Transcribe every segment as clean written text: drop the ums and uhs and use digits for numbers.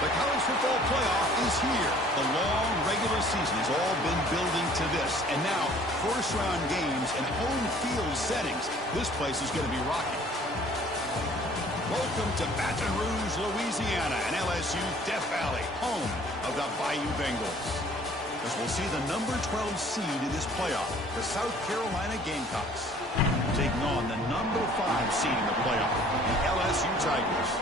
The college football playoff is here. The long regular season has all been building to this. And now, first-round games and home field settings. This place is going to be rocking. Welcome to Baton Rouge, Louisiana, and LSU Death Valley, home of the Bayou Bengals. As we'll see the number 12 seed in this playoff, the South Carolina Gamecocks, taking on the number 5 seed in the playoff, the LSU Tigers.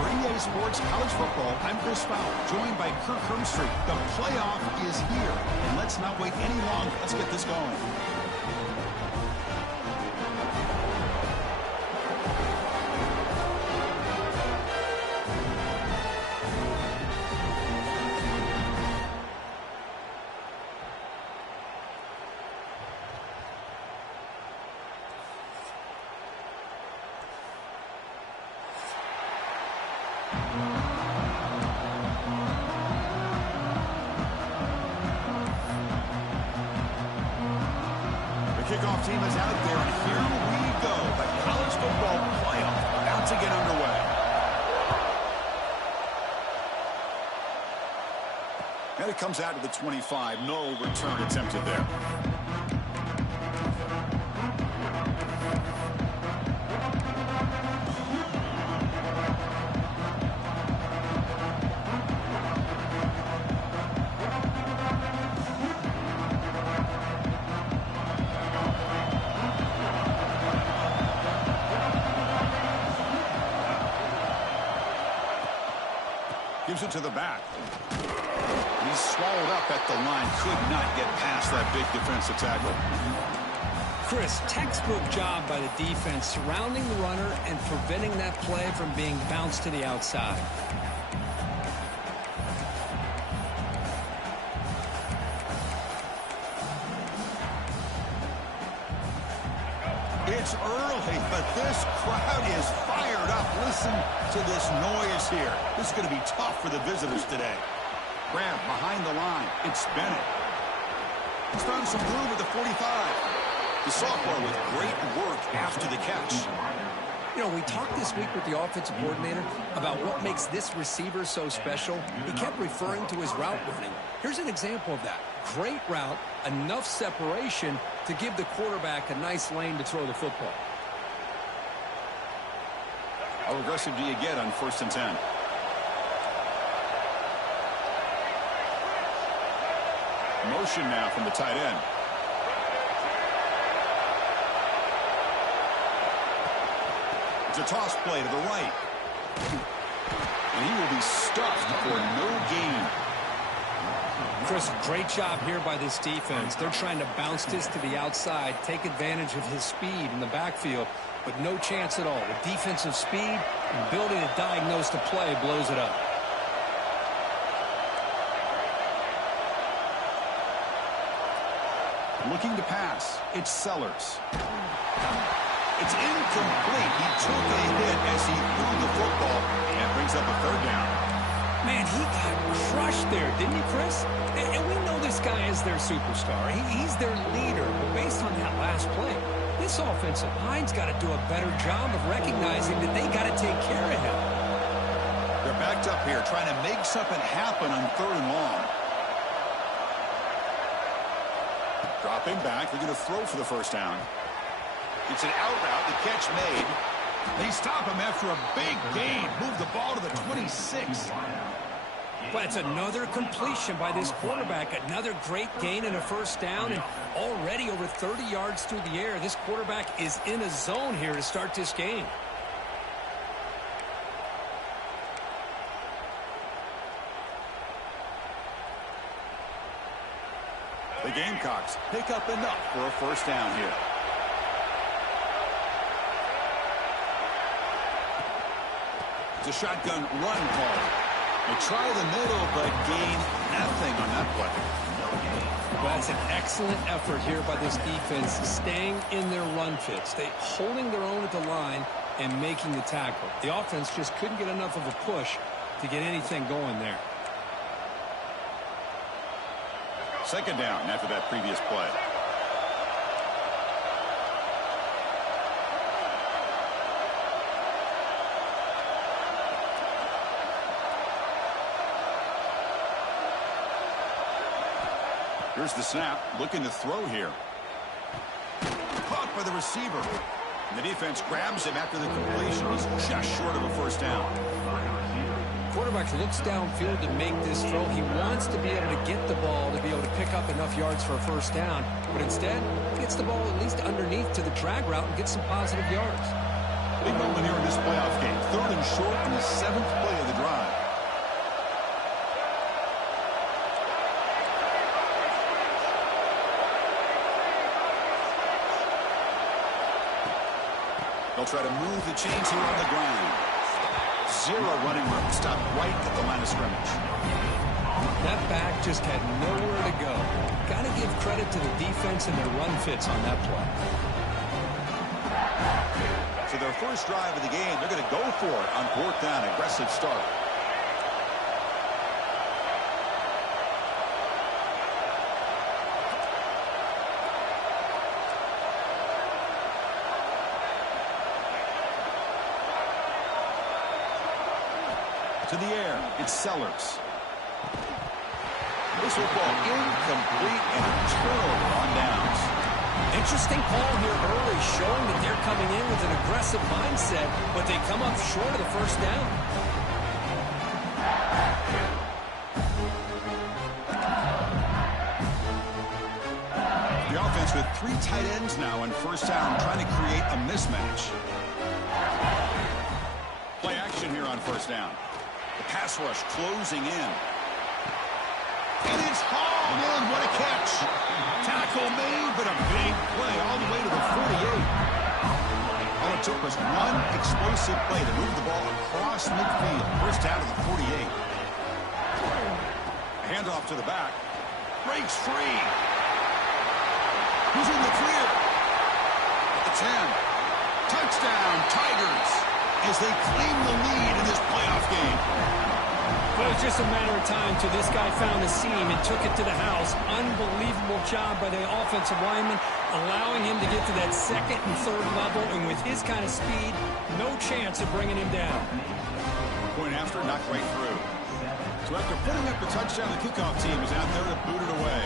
For EA Sports College Football, I'm Chris Fowler, joined by Kirk Hermstreet. The playoff is here, and let's not wait any longer. Let's get this going. Kickoff team is out there, and here we go. The college football playoff about to get underway. And it comes out to the 25. No return attempted there. Gives it to the back. He's swallowed up at the line. Could not get past that big defensive tackle. Chris, textbook job by the defense surrounding the runner and preventing that play from being bounced to the outside. It's early, but this crowd is fired up. Listen to this noise here. This is going to be tough for the visitors today. Grab behind the line. It's Bennett. He's found some room at the 45. The sophomore with great work after the catch. You know, we talked this week with the offensive coordinator about what makes this receiver so special. He kept referring to his route running. Here's an example of that. Great route, enough separation to give the quarterback a nice lane to throw the football. How aggressive do you get on 1st and 10? Motion now from the tight end. It's a toss play to the right. And he will be stuffed for no gain. Chris, great job here by this defense. They're trying to bounce this to the outside, take advantage of his speed in the backfield, but no chance at all. The defensive speed and ability to diagnose the play blows it up. Looking to pass. It's Sellers. It's incomplete. He took a hit as he threw the football and brings up a 3rd down. Man, he got crushed there, didn't he, Chris? And we know this guy is their superstar. He's their leader. But based on that last play, this offensive line's got to do a better job of recognizing that they got to take care of him. They're backed up here trying to make something happen on 3rd and long. Dropping back. They're going to throw for the 1st down. It's an out route. The catch made. They stop him after a big gain. Move the ball to the 26. But it's another completion by this quarterback. Another great gain and a 1st down. And already over 30 yards through the air. This quarterback is in a zone here to start this game. The Gamecocks pick up enough for a 1st down here. It's a shotgun run call. They try the middle, but gain nothing on that play. Well, that's an excellent effort here by this defense, staying in their run fits. They holding their own at the line and making the tackle. The offense just couldn't get enough of a push to get anything going there. 2nd down after that previous play. Here's the snap, looking to throw here. Caught by the receiver. And the defense grabs him after the completion. He's just short of a first down. Quarterback looks downfield to make this throw. He wants to be able to get the ball to be able to pick up enough yards for a first down. But instead, he gets the ball at least underneath to the drag route and gets some positive yards. Big moment here in this playoff game. 3rd and short in the 7th play of the drive. They'll try to move the chains here on the ground. 0 running room. Stopped right at the line of scrimmage. That back just had nowhere to go. Got to give credit to the defense and their run fits on that play. So their first drive of the game, they're going to go for it on 4th down. Aggressive start. To the air, it's Sellers. This will fall incomplete and a turnover on downs. Interesting call here early, showing that they're coming in with an aggressive mindset, but they come up short of the first down. The offense with 3 tight ends now on first down, trying to create a mismatch. Play action here on first down. The pass rush closing in. And it's hauled in. What a catch. Tackle made, but a big play all the way to the 48. All it took was one explosive play to move the ball across midfield. First down to the 48. Handoff to the back. Breaks free. Who's in the clear? At the 10. Touchdown, Tigers, as they claim the lead in this playoff game. Well, it was just a matter of time till this guy found a seam and took it to the house. Unbelievable job by the offensive lineman, allowing him to get to that 2nd and 3rd level, and with his kind of speed, no chance of bringing him down. Point after, knocked right through. So after putting up the touchdown, the kickoff team is out there to boot it away.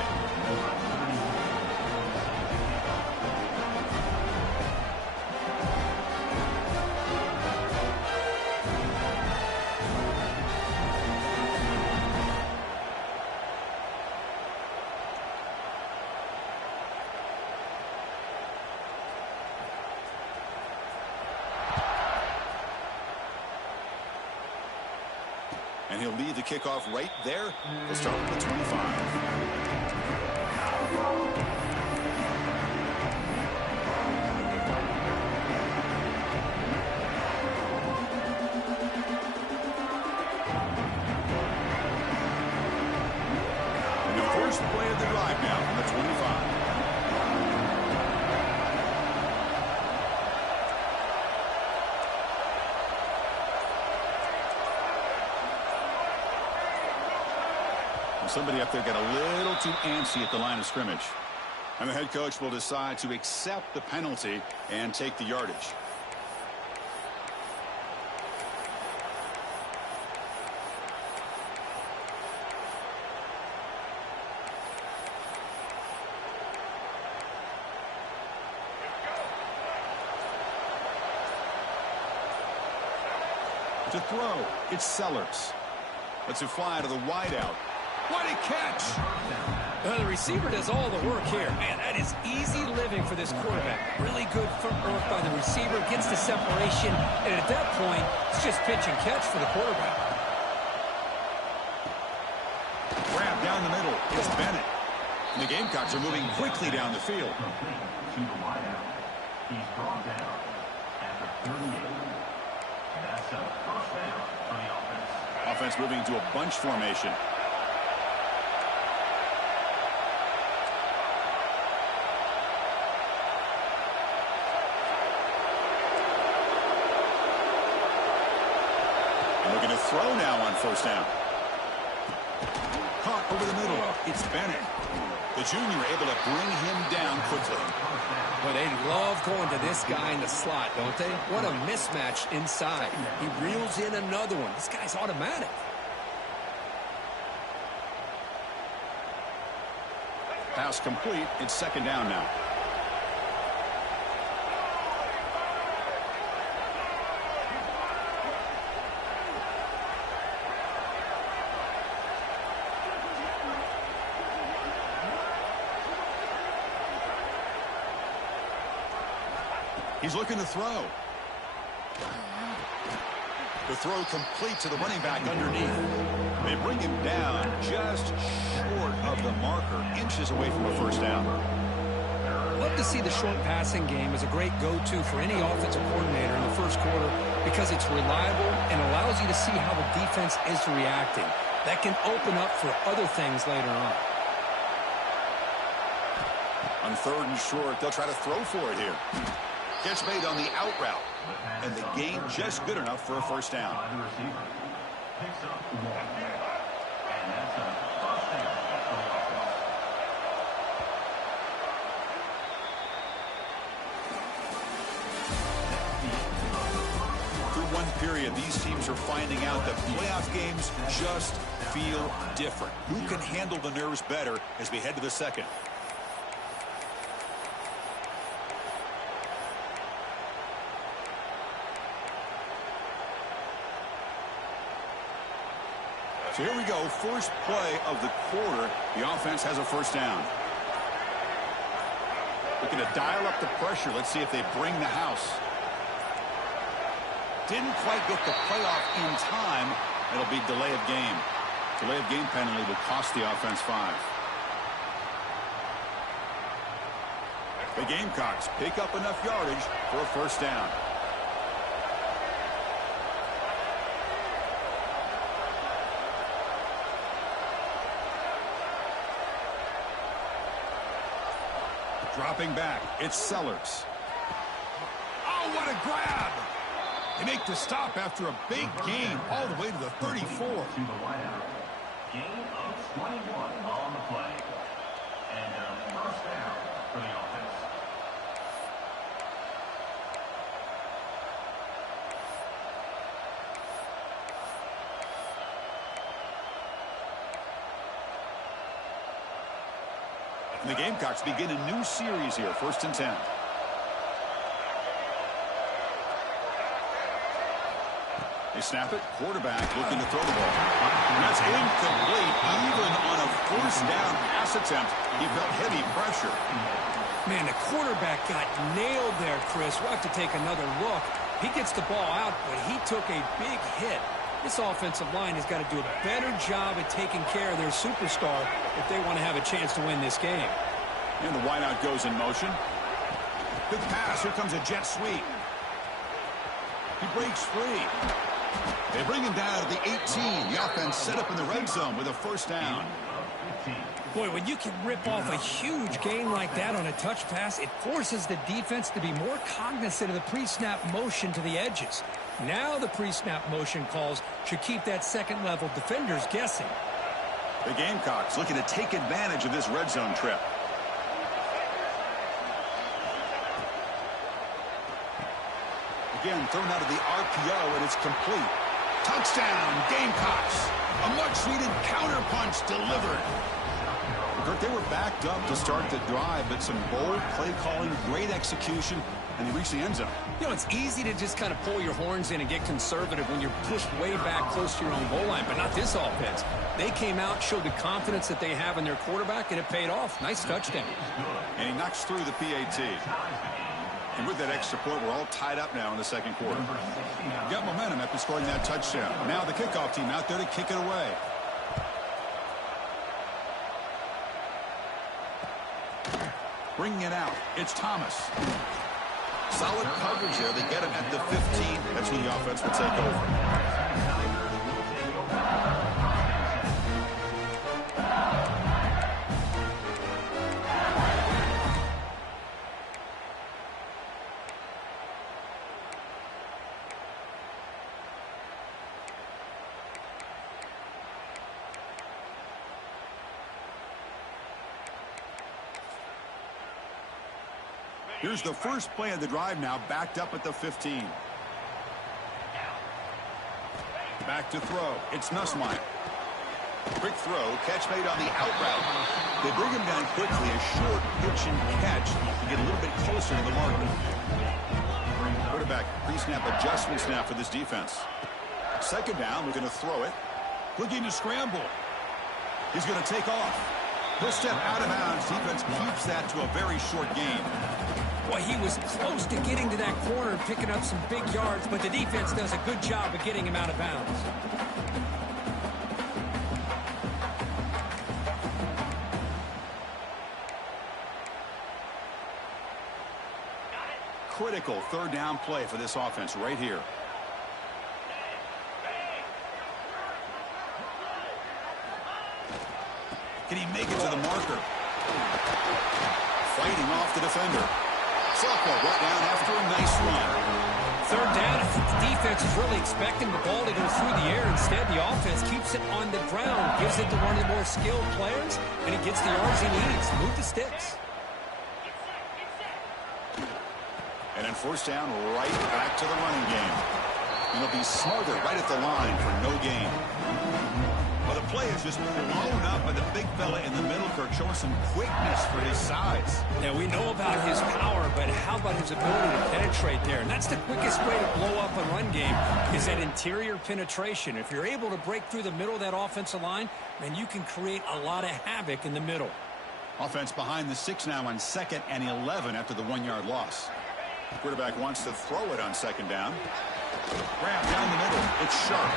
And he'll lead the kickoff right there. We'll start with the 25. And the first play of the drive now from the 25. Somebody up there got a little too antsy at the line of scrimmage. And the head coach will decide to accept the penalty and take the yardage. To throw, it's Sellers. Lets it fly to the wideout. What a catch! The receiver does all the work here. Man, that is easy living for this quarterback. Really good footwork by the receiver, gets the separation, and at that point, it's just pitch and catch for the quarterback. Grab down the middle. It's Bennett. And the Gamecocks are moving quickly down the field. He's brought down at the 38. That's a first down for the offense. Offense moving to a bunch formation. Looking to throw now on first down. Caught over the middle. It's Bennett. The junior able to bring him down quickly. Well, they love going to this guy in the slot, don't they? What a mismatch inside. He reels in another one. This guy's automatic. Pass complete. It's second down now. He's looking to throw. The throw complete to the running back underneath. They bring him down just short of the marker, inches away from a first down. Love to see the short passing game as a great go-to for any offensive coordinator in the first quarter because it's reliable and allows you to see how the defense is reacting. That can open up for other things later on. On third and short, they'll try to throw for it here. Catch made on the out route. And the gain just good enough for a first down. Through one period, these teams are finding out that playoff games just feel different. Who can handle the nerves better as we head to the second? So here we go, first play of the quarter. The offense has a first down. Looking to dial up the pressure. Let's see if they bring the house. Didn't quite get the playoff in time. It'll be delay of game. Delay of game penalty will cost the offense 5. The Gamecocks pick up enough yardage for a first down. Dropping back, it's Sellers. Oh, what a grab! They make the stop after a big gain all the way to the 34. To the wideout. Gain of 21 on the play. And a first down for the offense. And the Gamecocks begin a new series here, 1st and 10. They snap it, quarterback looking to throw the ball. And that's incomplete, even on a first down pass attempt. He felt heavy pressure. Man, the quarterback got nailed there, Chris. We'll have to take another look. He gets the ball out, but he took a big hit. This offensive line has got to do a better job at taking care of their superstar if they want to have a chance to win this game. And the wideout goes in motion. Good pass. Here comes a jet sweep. He breaks free. They bring him down to the 18. The offense set up in the red zone with a first down. Boy, when you can rip off a huge gain like that on a touch pass, it forces the defense to be more cognizant of the pre-snap motion to the edges. Now the pre-snap motion calls should keep that second-level defenders guessing. The Gamecocks looking to take advantage of this red zone trip. Again, thrown out of the RPO, and it's complete. Touchdown, Gamecocks. A much-needed counterpunch delivered. Kirk, they were backed up to start the drive, but some bold play calling, great execution, and they reached the end zone. You know, it's easy to just kind of pull your horns in and get conservative when you're pushed way back close to your own goal line, but not this offense. They came out, showed the confidence that they have in their quarterback, and it paid off. Nice touchdown. And he knocks through the PAT. And with that extra point, we're all tied up now in the second quarter. Got momentum after scoring that touchdown. Now the kickoff team out there to kick it away. Bringing it out, it's Thomas. Solid coverage there. They get him at the 15. That's when the offense will take over. Here's the first play of the drive now, backed up at the 15. Back to throw. It's Nussmeier. Quick throw, catch made on the out route. They bring him down quickly, a short pitch and catch to get a little bit closer to the marker. Quarterback pre-snap adjustments now for this defense. Second down, we're going to throw it. Looking to scramble. He's going to take off. He'll step out of bounds. Defense keeps that to a very short gain. Well, he was close to getting to that corner and picking up some big yards, but the defense does a good job of getting him out of bounds. Critical third down play for this offense right here. Can he make it to the marker? Fighting off the defender. Sophomore brought down after a nice run. Third down, I think the defense is really expecting the ball to go through the air. Instead, the offense keeps it on the ground, gives it to one of the more skilled players, and he gets the yards he needs. Move the sticks. And then first down, right back to the running game. And he'll be smothered right at the line for no gain. Well, the play is just blown up by the big fella in the middle. Kirk showing some quickness for his size. Yeah, we know about his power, but how about his ability to penetrate there? And that's the quickest way to blow up a run game is that interior penetration. If you're able to break through the middle of that offensive line, then you can create a lot of havoc in the middle. Offense behind the 6 now on 2nd and 11 after the 1-yard loss. Quarterback wants to throw it on 2nd down. Grab down the middle. It's sharp.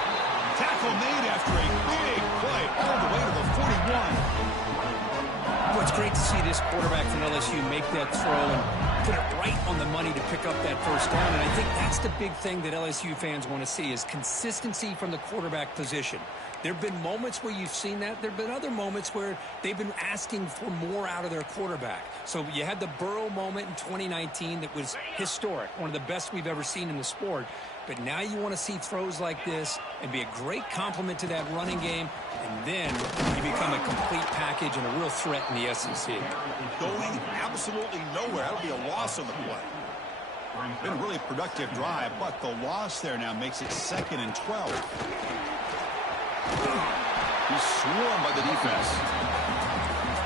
Tackle made after a big play all the way to the 41. Well, it's great to see this quarterback from LSU make that throw and put it right on the money to pick up that first down. And I think that's the big thing that LSU fans want to see is consistency from the quarterback position. There have been moments where you've seen that. There have been other moments where they've been asking for more out of their quarterback. So you had the Burrow moment in 2019 that was historic, one of the best we've ever seen in the sport. But now you want to see throws like this and be a great complement to that running game, and then you become a complete package and a real threat in the SEC. Going absolutely nowhere. That'll be a loss on the play. Been a really productive drive, but the loss there now makes it 2nd and 12. He's swarmed by the defense.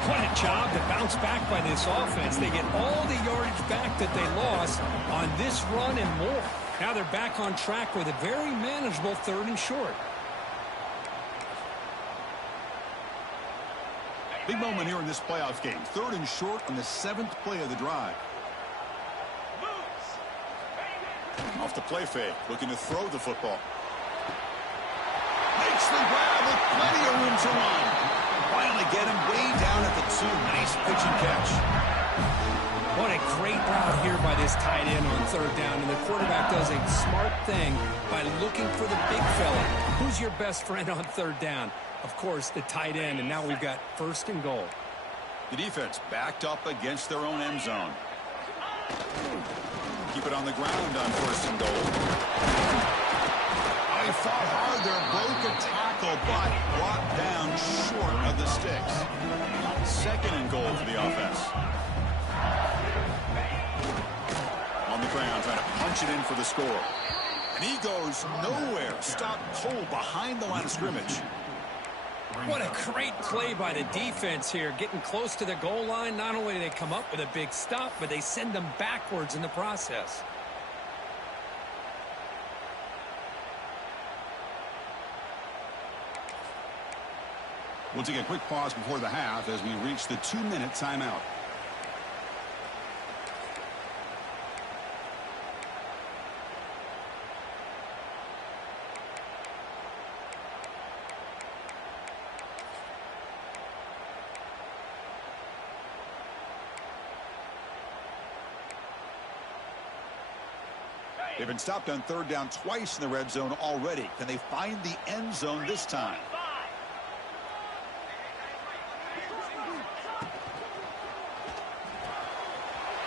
What a job to bounce back by this offense. They get all the yardage back that they lost on this run and more. Now they're back on track with a very manageable 3rd and short. Big moment here in this playoff game. 3rd and short on the 7th play of the drive. Off the play fake, looking to throw the football. Makes the grab with plenty of room to run. Finally get him way down at the 2. Nice pitch and catch. What a great route here by this tight end on 3rd down. And the quarterback does a smart thing by looking for the big fella. Who's your best friend on 3rd down? Of course, the tight end. And now we've got 1st and goal. The defense backed up against their own end zone. Keep it on the ground on 1st and goal. They fought hard there, broke a tackle, but brought down short of the sticks. 2nd and goal for the offense. On the ground, trying to punch it in for the score. And he goes nowhere. Stopped cold behind the line of scrimmage. What a great play by the defense here. Getting close to the goal line, not only do they come up with a big stop, but they send them backwards in the process. We'll take a quick pause before the half as we reach the 2-minute timeout. They've been stopped on 3rd down twice in the red zone already. Can they find the end zone this time?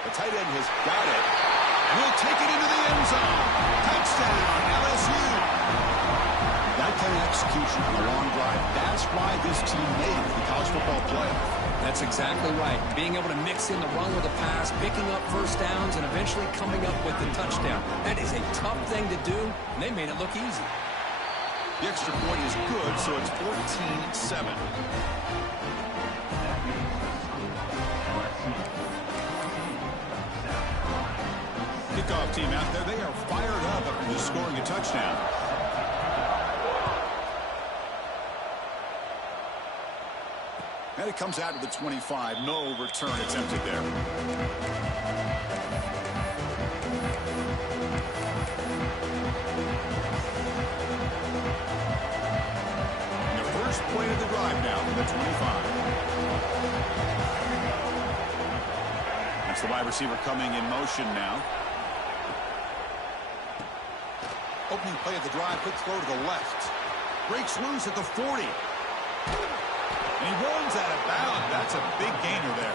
The tight end has got it. Will take it into the end zone. Touchdown, LSU. That kind of execution on a long drive, that's why this team made the college football playoff. That's exactly right. Being able to mix in the run with the pass, picking up 1st downs, and eventually coming up with the touchdown. That is a tough thing to do, and they made it look easy. The extra point is good, so it's 14-7. Kickoff team out there. They are fired up after just scoring a touchdown. And it comes out to the 25. No return attempted there. And the first play of the drive now from the 25. That's the wide receiver coming in motion now. Opening play of the drive, quick throw to the left. Breaks loose at the 40. And he runs out of bounds. That's a big gainer there.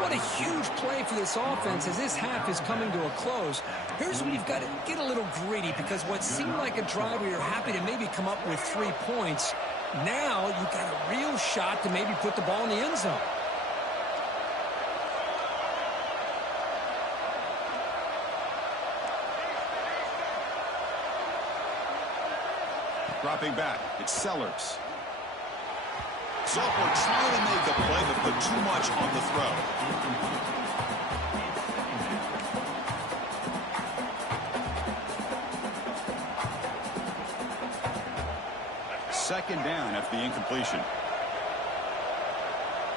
What a huge play for this offense as this half is coming to a close. Here's when you've got to get a little greedy, because what seemed like a drive where you're happy to maybe come up with 3 points, now you've got a real shot to maybe put the ball in the end zone. Dropping back, it's Sellers. Sophomore trying to make the play, but put too much on the throw. Second down after the incompletion.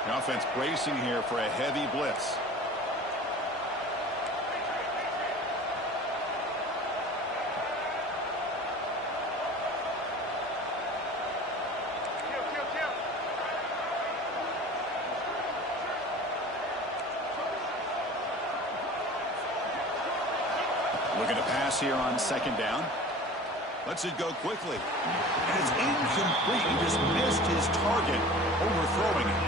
The offense bracing here for a heavy blitz. Looking to pass here on second down. Lets it go quickly. And it's incomplete. He just missed his target, overthrowing it.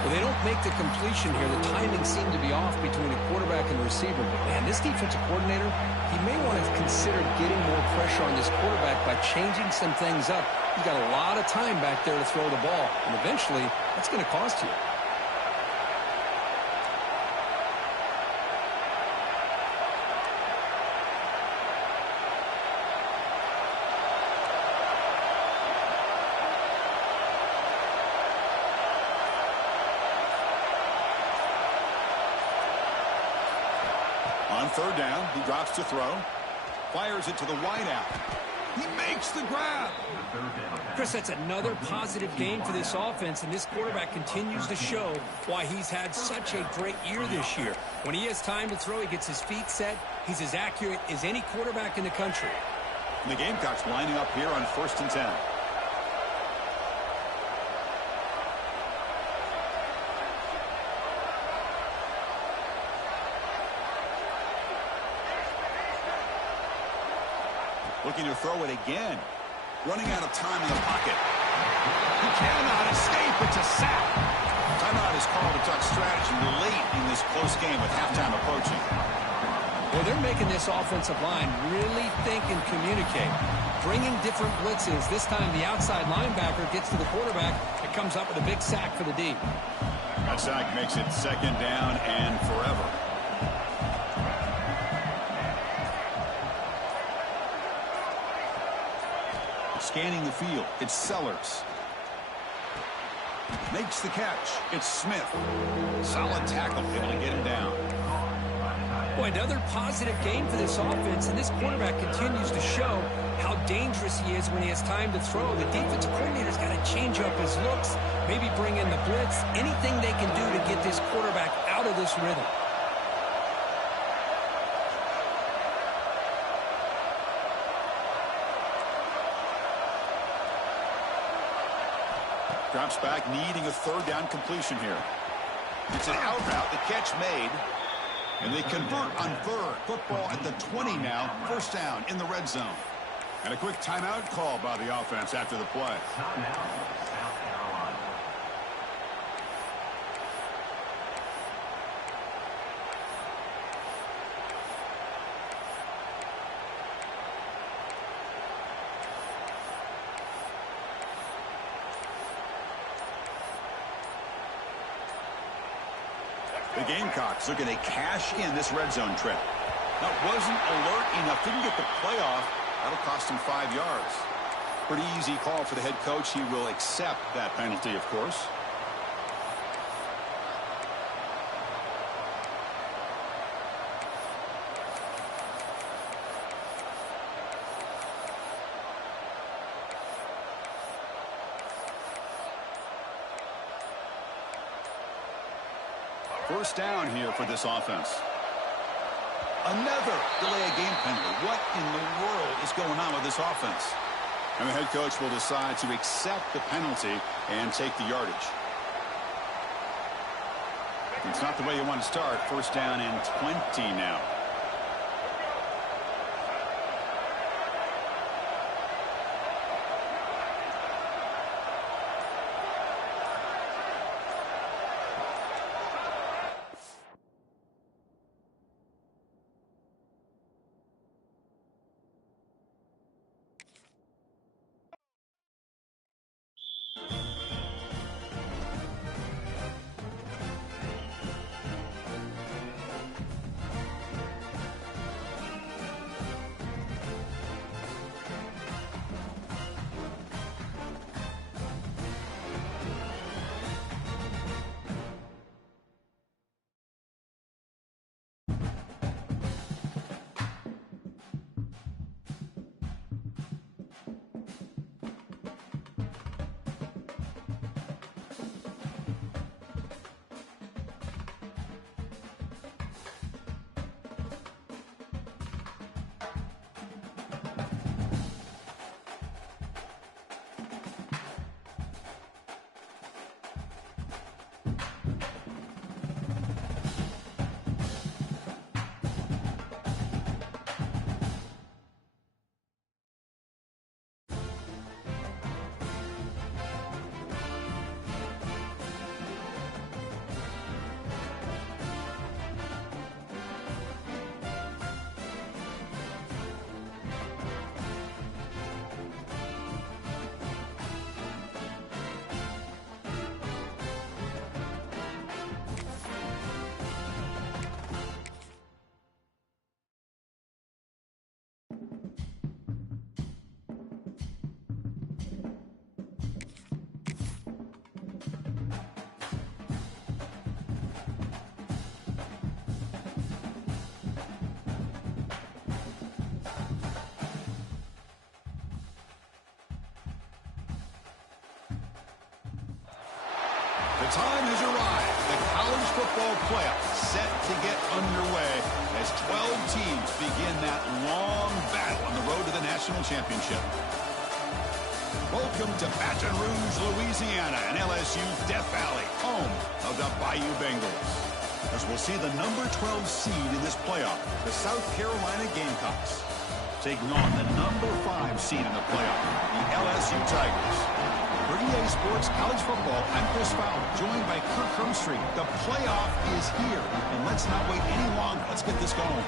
Well, they don't make the completion here. The timing seemed to be off between the quarterback and the receiver. But, man, this defensive coordinator, he may want to consider getting more pressure on this quarterback by changing some things up. He's got a lot of time back there to throw the ball. And eventually, that's going to cost you. On third down, he drops to throw. Fires it to the wideout. He makes the grab. Chris, that's another positive game for this offense, and this quarterback continues to show why he's had such a great year this year. When he has time to throw, he gets his feet set. He's as accurate as any quarterback in the country. And the Gamecocks lining up here on 1st and 10. Looking to throw it again. Running out of time in the pocket. He cannot escape. It's a sack. Timeout is called to talk strategy late in this close game with halftime approaching. Well, they're making this offensive line really think and communicate. Bringing different blitzes. This time the outside linebacker gets to the quarterback. It comes up with a big sack for the D. That sack makes it second down and forever. Scanning the field, it's Sellers. Makes the catch, it's Smith. Solid tackle, able to get him down. Boy, another positive game for this offense, and this quarterback continues to show how dangerous he is when he has time to throw. The defensive coordinator's got to change up his looks, maybe bring in the blitz, anything they can do to get this quarterback out of this rhythm. Drops back, needing a third down completion here. It's an out route, the catch made. And they convert on third. Football at the 20 now, first down in the red zone. And a quick timeout call by the offense after the play. The Gamecocks looking to cash in this red zone trip. That wasn't alert enough. Didn't get the play off. That'll cost him 5 yards. Pretty easy call for the head coach. He will accept that penalty, of course. First down here for this offense. Another delay of game penalty. What in the world is going on with this offense? And the head coach will decide to accept the penalty and take the yardage. It's not the way you want to start. First down and 20 now. The time has arrived. The college football playoff set to get underway as 12 teams begin that long battle on the road to the national championship. Welcome to Baton Rouge, Louisiana, and LSU Death Valley, home of the Bayou Bengals. As we'll see the number 12 seed in this playoff, the South Carolina Gamecocks, taking on the number 5 seed in the playoff, the LSU Tigers. For EA Sports College Football, I'm Chris Fowler, joined by Kirk Hermstreet. The playoff is here, and let's not wait any longer. Let's get this going.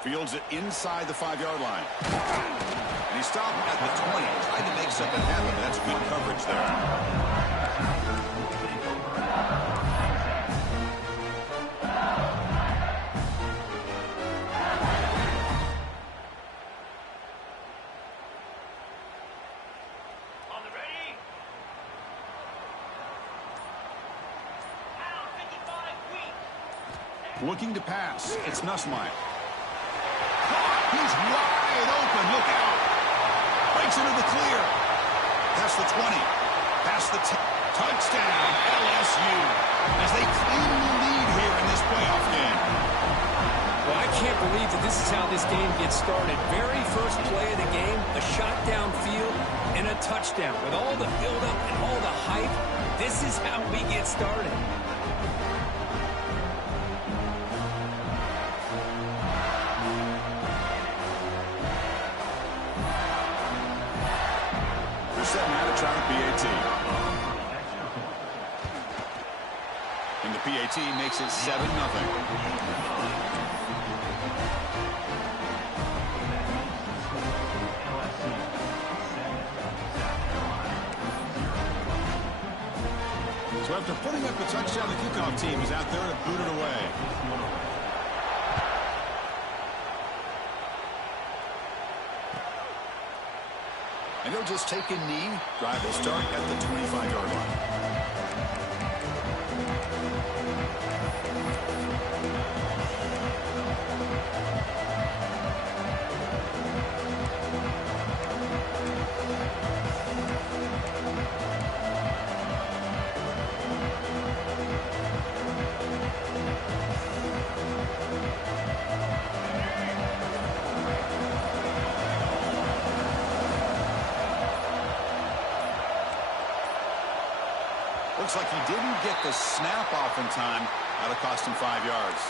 Fields it inside the 5-yard line. And he stopped at the 20. Tried to make something happen, but that's good coverage there. On the ready. Looking to pass. It's Nussmeier. He's wide open. Look out. Breaks into the clear. Past the 20. Past the 10. To Touchdown, LSU, as they claim the lead here in this playoff game. Well, I can't believe that this is how this game gets started. Very first play of the game, a shot downfield and a touchdown. With all the buildup and all the hype, this is how we get started. They're setting out to try the PAT. And the PAT makes it 7-0. So after putting up a touchdown, the kickoff team is out there to boot it away. And they'll just take a knee. Drive will start at the 25-yard line. Looks like he didn't get the snap off in time. That'll cost him 5 yards.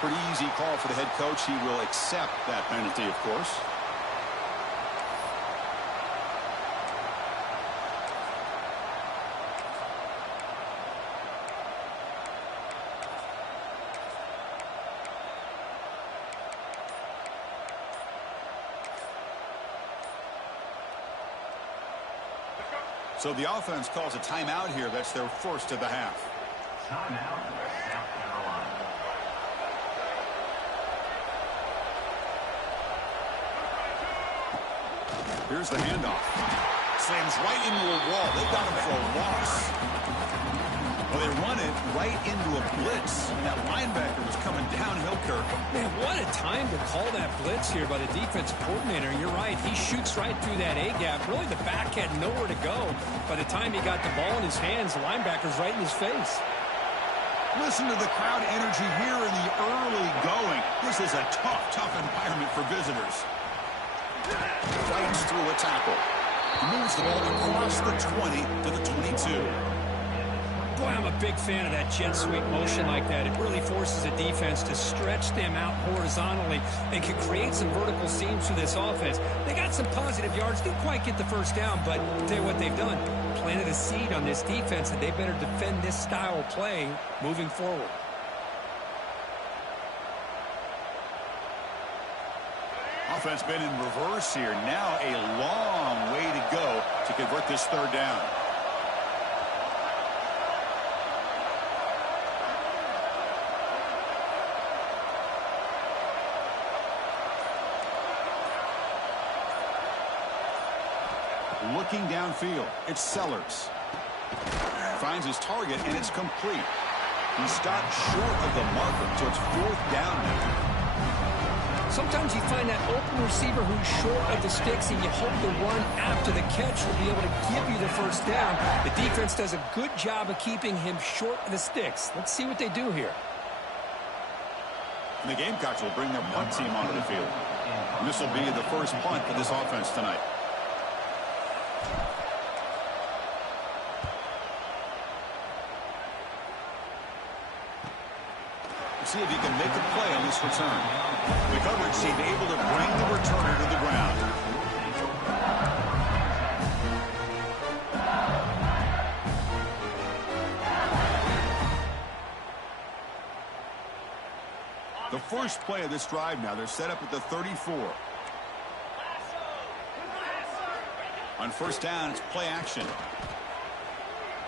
Pretty easy call for the head coach. He will accept that penalty, of course. So the offense calls a timeout here. That's their first of the half. Timeout, South Carolina. Here's the handoff. Slams right into a wall. They got him for a loss. Well, they run it right into a blitz. And that linebacker was coming downhill, Kirk. Man, what a time to call that blitz here by the defensive coordinator. You're right. He shoots right through that A-gap. Really, the back had nowhere to go. By the time he got the ball in his hands, the linebacker's right in his face. Listen to the crowd energy here in the early going. This is a tough environment for visitors. Fights through a tackle. Moves the ball across the 20 to the 22. Boy, I'm a big fan of that jet sweep motion like that. It really forces a defense to stretch them out horizontally and can create some vertical seams for this offense. They got some positive yards. Didn't quite get the first down, but I'll tell you what they've done. Planted a seed on this defense that they better defend this style of play moving forward. Offense been in reverse here. Now a long way to go to convert this third down. Looking downfield, it's Sellers. Finds his target, and it's complete. He stopped short of the marker, so it's fourth down now. Sometimes you find that open receiver who's short of the sticks, and you hope the run after the catch will be able to give you the first down. The defense does a good job of keeping him short of the sticks. Let's see what they do here. And the Gamecocks will bring their punt team onto the field. And this will be the first punt for this offense tonight. See if he can make a play on this return. The coverage seemed able to bring the returner to the ground. The first play of this drive now, they're set up at the 34. On first down, it's play action.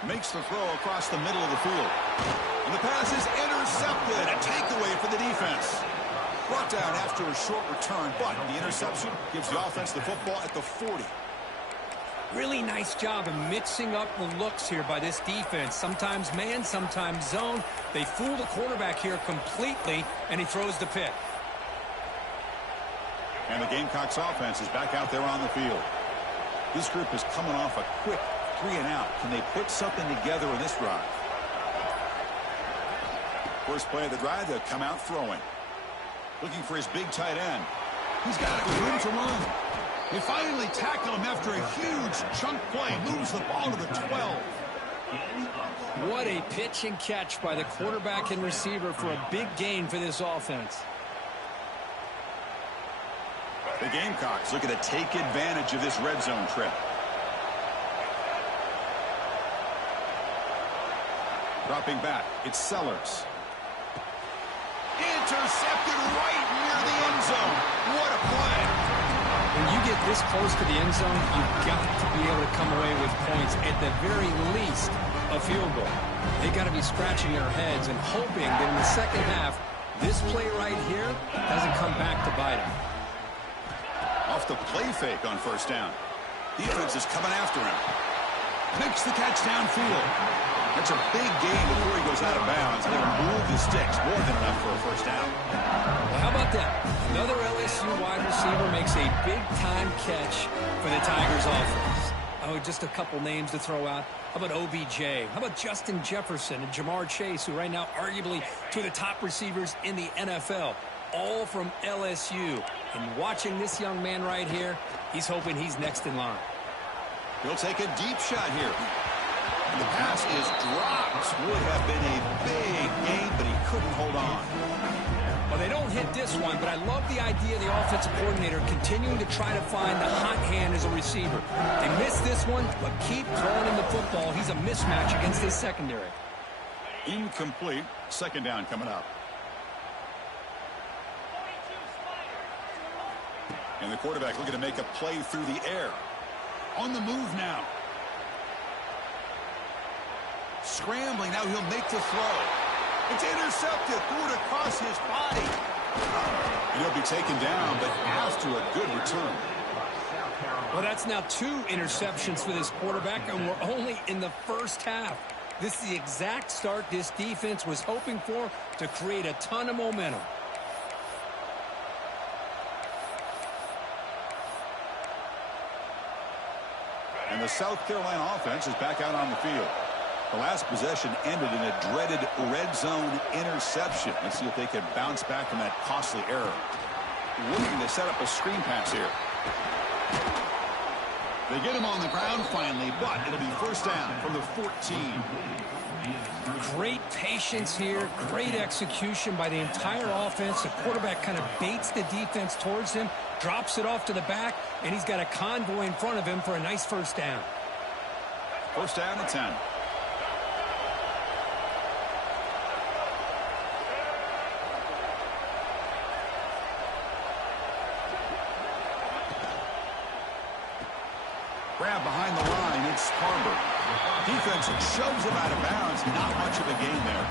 Makes the throw across the middle of the field. And the pass is intercepted. A takeaway for the defense. Brought down after a short return, but the interception gives the offense the football at the 40. Really nice job of mixing up the looks here by this defense. Sometimes man, sometimes zone. They fool the quarterback here completely, and he throws the pick. And the Gamecocks offense is back out there on the field. This group is coming off a quick 3 and out. Can they put something together in this drive? First play of the drive, they'll come out throwing. Looking for his big tight end. He's got room to run. They finally tackle him after a huge chunk play. Moves the ball to the 12. What a pitch and catch by the quarterback and receiver for a big gain for this offense. The Gamecocks looking to take advantage of this red zone trip. Dropping back, it's Sellers. Intercepted right near the end zone. What a play. When you get this close to the end zone, you've got to be able to come away with points, at the very least, a field goal. They got to be scratching their heads and hoping that in the second half, this play right here doesn't come back to bite them. Off the play fake on first down. Defense is coming after him. Makes the catch downfield. That's a big gain before he goes out of bounds. Able to move the sticks more than enough for a first down. Well, how about that? Another LSU wide receiver makes a big-time catch for the Tigers offense. Oh, just a couple names to throw out. How about OBJ? How about Justin Jefferson and Jamar Chase, who right now arguably two of the top receivers in the NFL, all from LSU. And watching this young man right here, he's hoping he's next in line. He'll take a deep shot here. The pass is dropped. Would have been a big gain, but he couldn't hold on. Well, they don't hit this one, but I love the idea of the offensive coordinator continuing to try to find the hot hand as a receiver. They missed this one, but keep throwing him the football. He's a mismatch against his secondary. Incomplete. Second down coming up. And the quarterback looking to make a play through the air. On the move now. Scrambling, now he'll make the throw. It's intercepted, threw it across his body. And he'll be taken down, but after a good return. Well, that's now 2 interceptions for this quarterback, and we're only in the first half. This is the exact start this defense was hoping for to create a ton of momentum. And the South Carolina offense is back out on the field. The last possession ended in a dreaded red zone interception. Let's see if they can bounce back from that costly error. Looking to set up a screen pass here. They get him on the ground finally, but it'll be first down from the 14. Great patience here, great execution by the entire offense. The quarterback kind of baits the defense towards him, drops it off to the back, and he's got a convoy in front of him for a nice first down. First down and 10. Grab behind the line, it's Sparber. Defense shoves him out of bounds, not much of a gain there.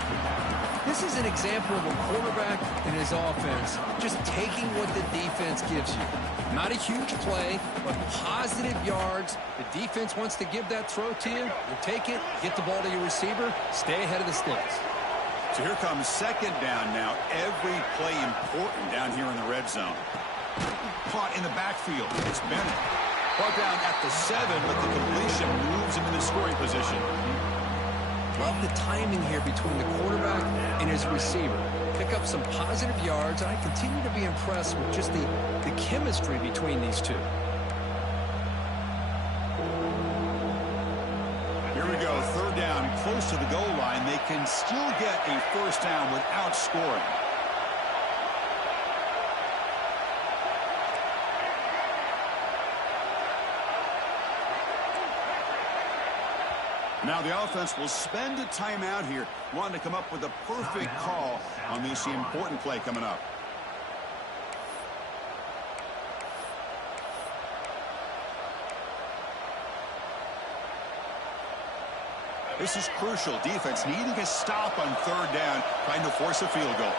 This is an example of a quarterback and his offense just taking what the defense gives you. Not a huge play, but positive yards. The defense wants to give that throw to you. You take it, get the ball to your receiver, stay ahead of the sticks. So here comes second down now. Every play important down here in the red zone. Caught in the backfield. It's Bennett. Brought down at the 7, but the completion moves him into scoring position. Love the timing here between the quarterback and his receiver. Pick up some positive yards, and I continue to be impressed with just the chemistry between these two. Here we go, third down, close to the goal line. They can still get a first down without scoring. Now the offense will spend a timeout here, wanting to come up with a perfect call on this important play coming up. This is crucial. Defense needing a stop on third down, trying to force a field goal.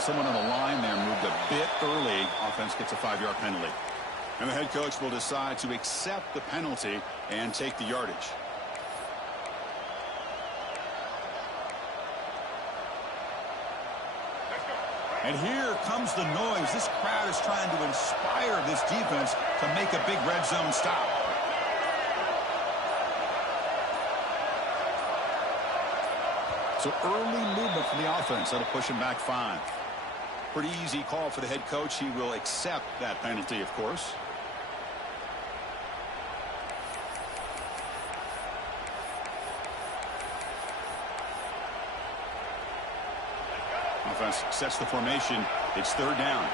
Someone on the line there moved a bit early. Offense gets a 5-yard penalty. And the head coach will decide to accept the penalty and take the yardage. And here comes the noise. This crowd is trying to inspire this defense to make a big red zone stop. So early movement from the offense. That'll push him back 5. Pretty easy call for the head coach. He will accept that penalty, of course. Offense sets the formation. It's 3rd down.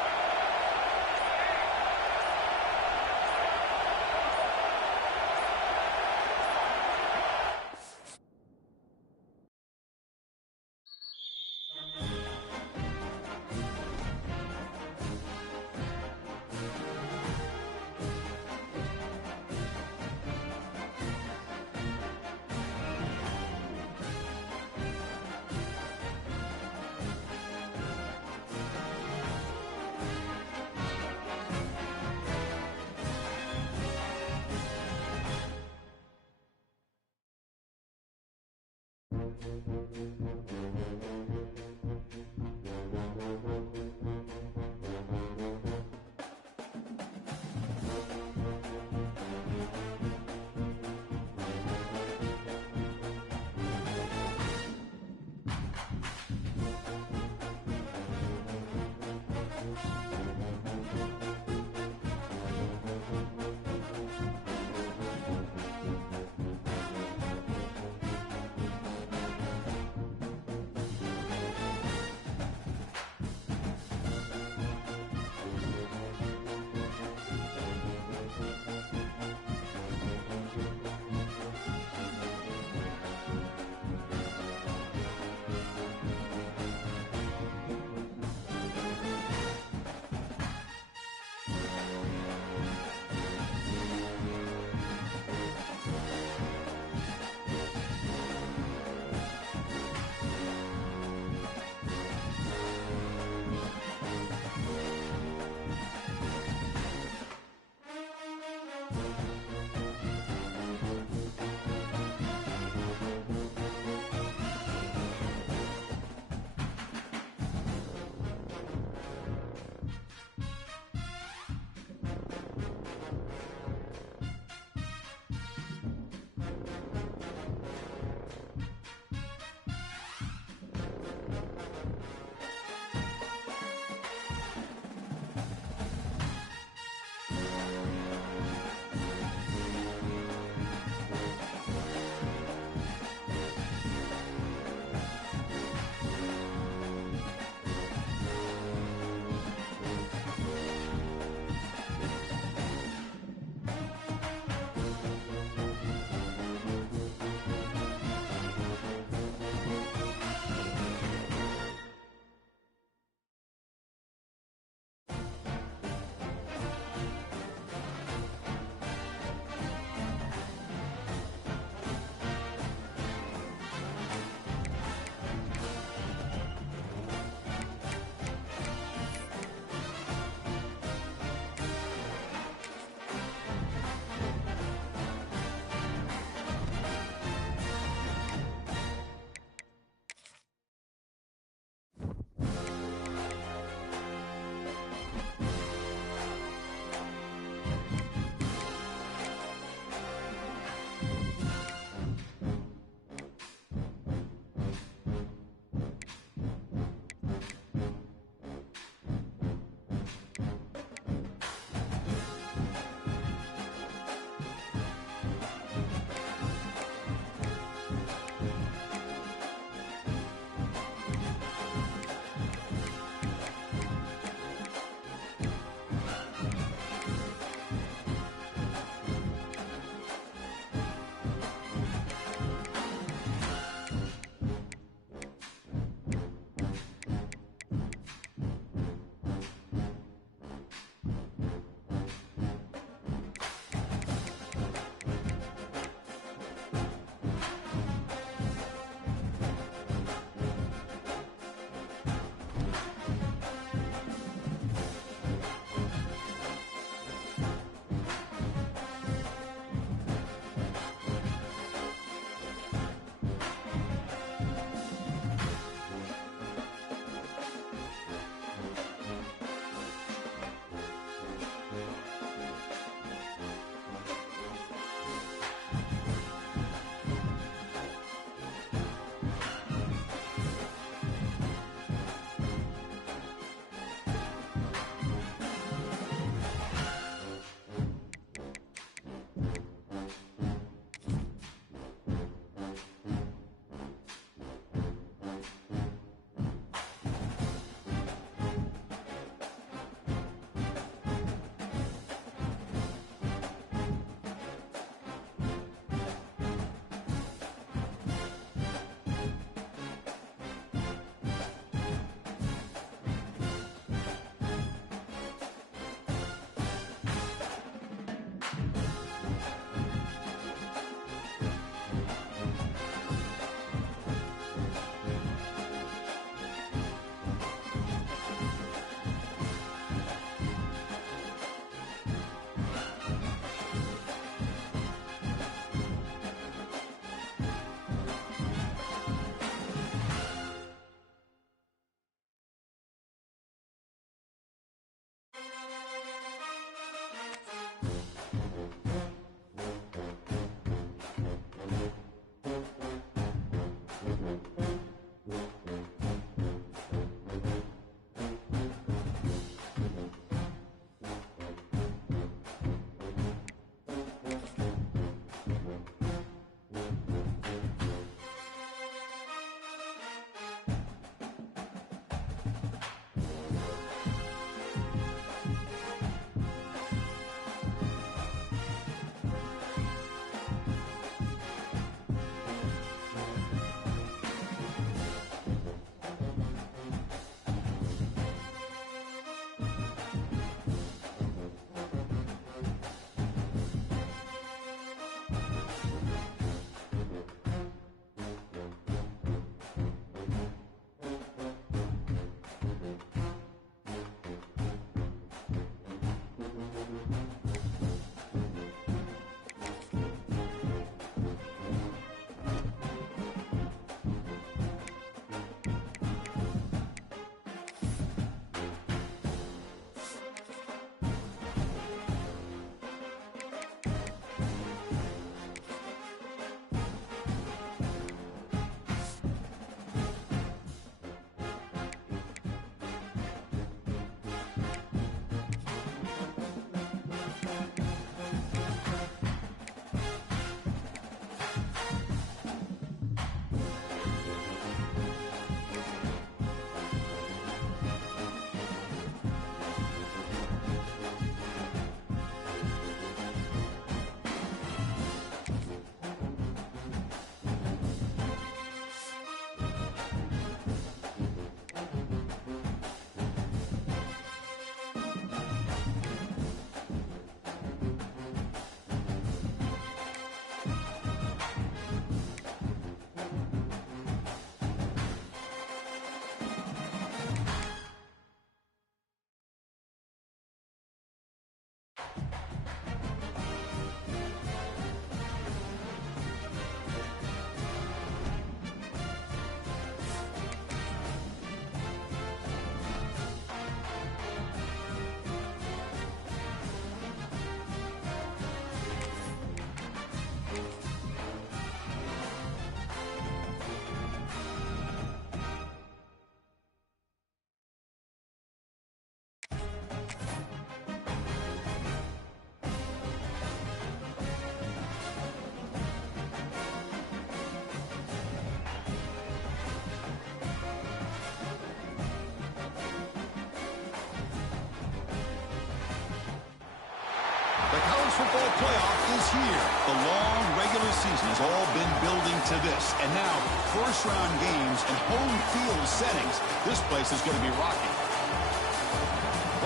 football playoff is here. The long regular season has all been building to this. And now, first-round games and home field settings. This place is going to be rocking.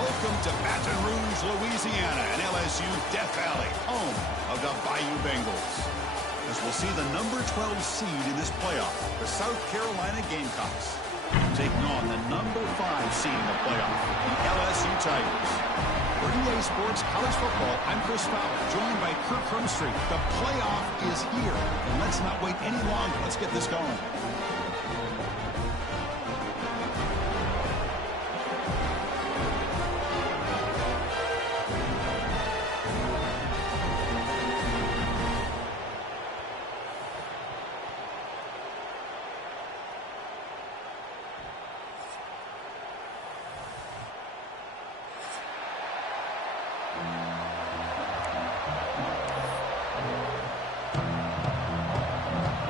Welcome to Baton Rouge, Louisiana, and LSU Death Valley, home of the Bayou Bengals. As we'll see the number 12 seed in this playoff, the South Carolina Gamecocks, taking on the number 5 seed in the playoff, the LSU Tigers. For EA Sports College Football, I'm Chris Fowler, joined by Kirk Hermstreet. The playoff is here, and let's not wait any longer. Let's get this going.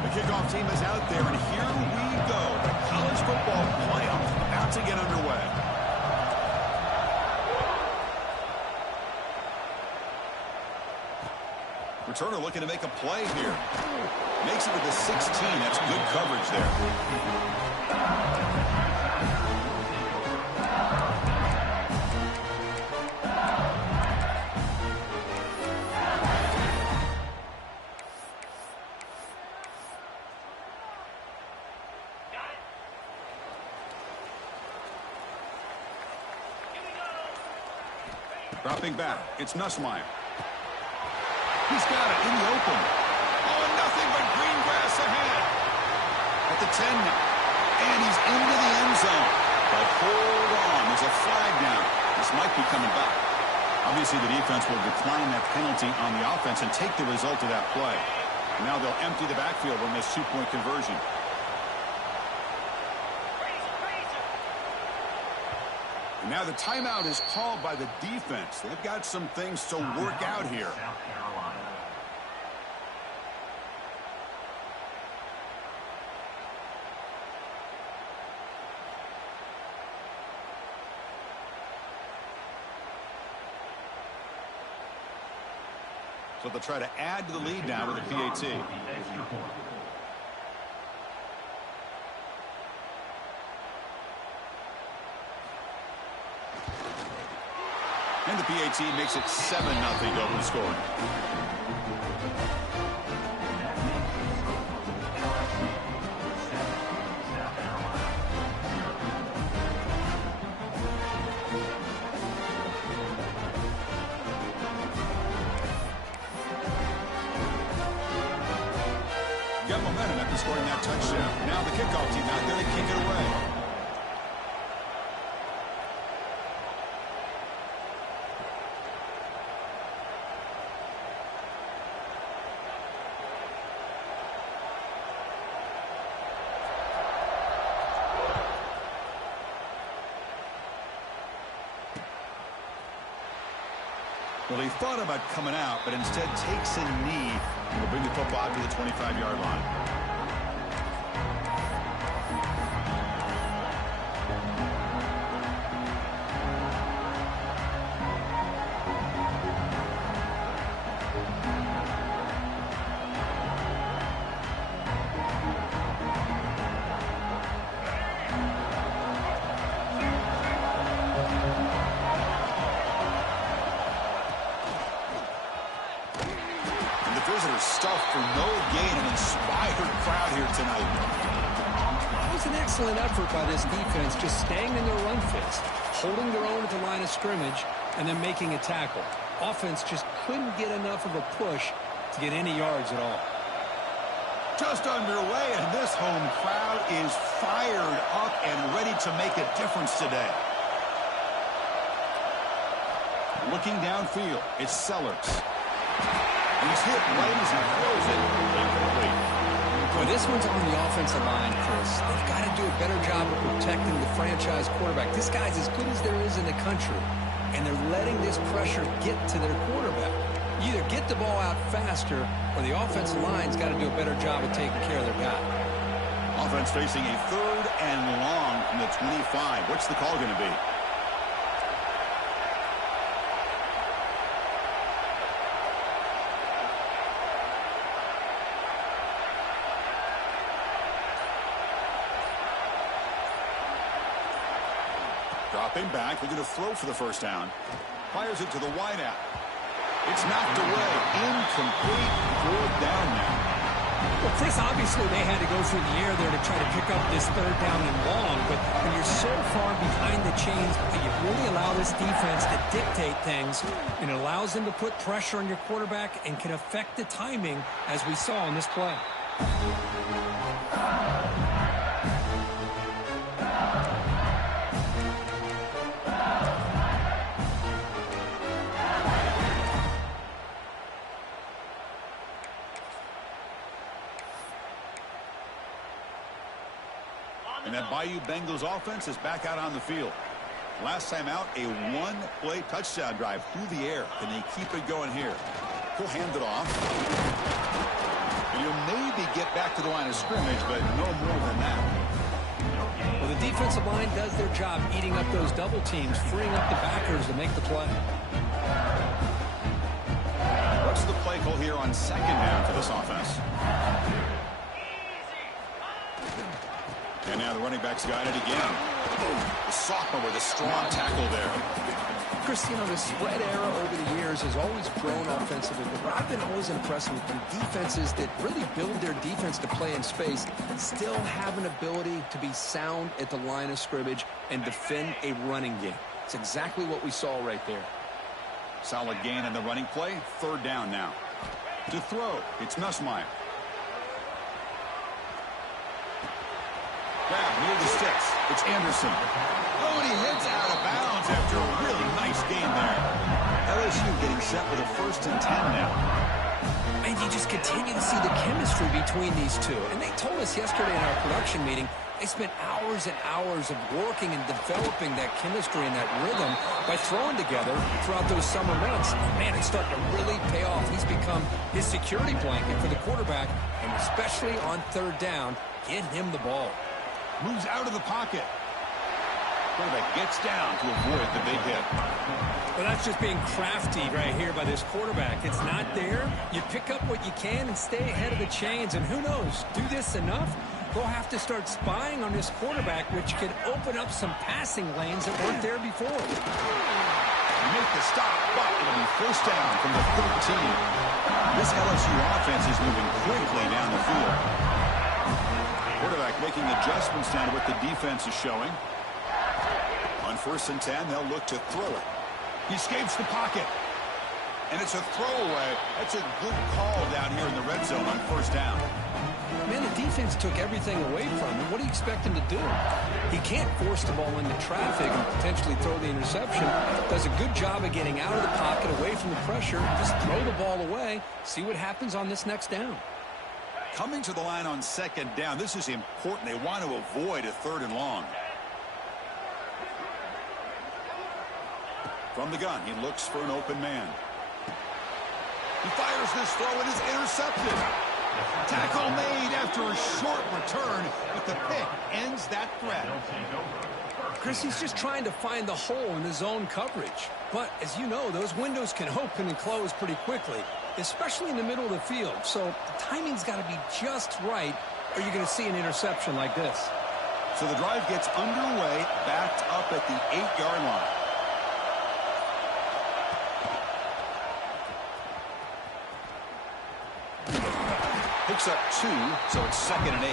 Kickoff team is out there, and here we go. The college football playoff about to get underway. Returner looking to make a play here. Makes it to the 16. That's good coverage there. Dropping back, it's Nussmeier. He's got it in the open. Oh, nothing but green grass ahead. At the 10 now. And he's into the end zone. But hold on, there's a flag down. This might be coming back. Obviously, the defense will decline that penalty on the offense and take the result of that play. And now they'll empty the backfield on this two-point conversion. And now the timeout is called by the defense. They've got some things to work out here. South Carolina. So they'll try to add to the lead now with a PAT. Extra point. And the PAT makes it 7-0 to open scoring. Got momentum after scoring that touchdown. Now the kickoff team out there to kick it away. Well, he thought about coming out, but instead takes a knee and will bring the football to the 25-yard line. Visitors stuffed for no gain. An inspired crowd here tonight. That was an excellent effort by this defense, just staying in their run fits, holding their own at the line of scrimmage, and then making a tackle. Offense just couldn't get enough of a push to get any yards at all. Just underway, and this home crowd is fired up and ready to make a difference today. Looking downfield, it's Sellers. He's hit right as he throws it. Incomplete. Boy, this one's on the offensive line, Chris. They've got to do a better job of protecting the franchise quarterback. This guy's as good as there is in the country, and they're letting this pressure get to their quarterback. You either get the ball out faster, or the offensive line's got to do a better job of taking care of their guy. Offense facing a 3rd and long from the 25. What's the call going to be? Dropping back, looking to throw for the first down. Fires it to the wide out. It's knocked away. Incomplete. Fourth down now. Well, Chris, obviously they had to go through the air there to try to pick up this third down and long, but when you're so far behind the chains, you really allow this defense to dictate things, and it allows them to put pressure on your quarterback and can affect the timing, as we saw in this play. And that Bayou Bengals offense is back out on the field. Last time out, a one-play touchdown drive through the air. Can they keep it going here? He'll hand it off. And he'll maybe get back to the line of scrimmage, but no more than that. Well, the defensive line does their job eating up those double teams, freeing up the backers to make the play. What's the play call here on second down for this offense? And now the running back's got it again. The sophomore with a strong tackle there. Chris, you know, the spread era over the years has always grown offensively, but I've been always impressed with the defenses that really build their defense to play in space, still have an ability to be sound at the line of scrimmage and defend a running game. It's exactly what we saw right there. Solid gain in the running play. Third down now. To throw, it's Nussmeier. Grab near the sticks. It's Anderson. Oh, and he hits out of bounds after a really nice gain there. LSU getting set with a 1st and 10 now. And you just continue to see the chemistry between these two. And they told us yesterday in our production meeting, they spent hours and hours of working and developing that chemistry and that rhythm by throwing together throughout those summer months. Man, it's starting to really pay off. He's become his security blanket for the quarterback, and especially on third down, get him the ball. Moves out of the pocket. Quarterback gets down to avoid the big hit. Well, that's just being crafty right here by this quarterback. It's not there. You pick up what you can and stay ahead of the chains. And who knows, do this enough, they'll have to start spying on this quarterback, which could open up some passing lanes that weren't there before. Make the stop, but it'll be first down from the 13. This LSU offense is moving quickly down the field. Quarterback making adjustments down to what the defense is showing. On 1st and 10, they'll look to throw it. He escapes the pocket. And it's a throwaway. That's a good call down here in the red zone on 1st down. Man, the defense took everything away from him. What do you expect him to do? He can't force the ball into traffic and potentially throw the interception. Does a good job of getting out of the pocket, away from the pressure. Just throw the ball away. See what happens on this next down. Coming to the line on 2nd down, this is important. They want to avoid a 3rd and long. From the gun, he looks for an open man. He fires this throw and is intercepted. Tackle made after a short return, but the pick ends that threat. Chris, he's just trying to find the hole in the zone coverage. But as you know, those windows can open and close pretty quickly, especially in the middle of the field. So the timing's got to be just right, or you're going to see an interception like this. So the drive gets underway, backed up at the 8-yard line. Picks up 2, so it's 2nd and 8.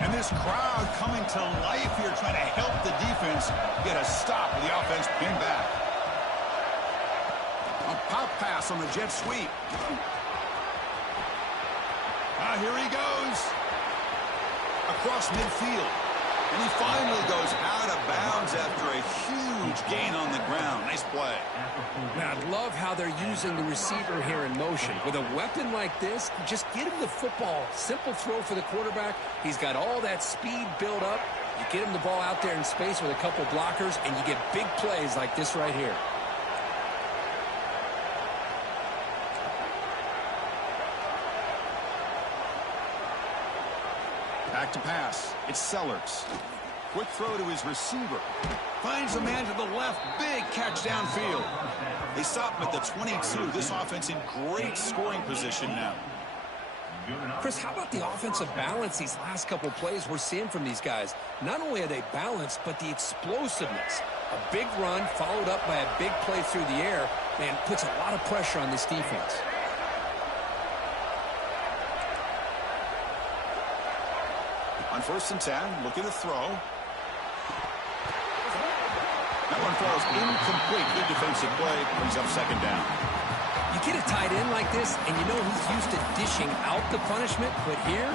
And this crowd coming to life here, trying to help the defense get a stop with the offense pinned back. A pop pass on the jet sweep. Here he goes. Across midfield. And he finally goes out of bounds after a huge gain on the ground. Nice play. Now, I love how they're using the receiver here in motion. With a weapon like this, just get him the football. Simple throw for the quarterback. He's got all that speed built up. You get him the ball out there in space with a couple blockers, and you get big plays like this right here. Back to pass. It's Sellers. Quick throw to his receiver. Finds a man to the left. Big catch downfield. They stop him at the 22. This offense in great scoring position now. Chris, how about the offensive balance these last couple plays we're seeing from these guys? Not only are they balanced, but the explosiveness. A big run followed up by a big play through the air, man, puts a lot of pressure on this defense. On 1st and 10, looking to throw. That one falls incomplete. Good defensive play. Brings up 2nd down. You get a tight end like this, and you know he's used to dishing out the punishment, but here,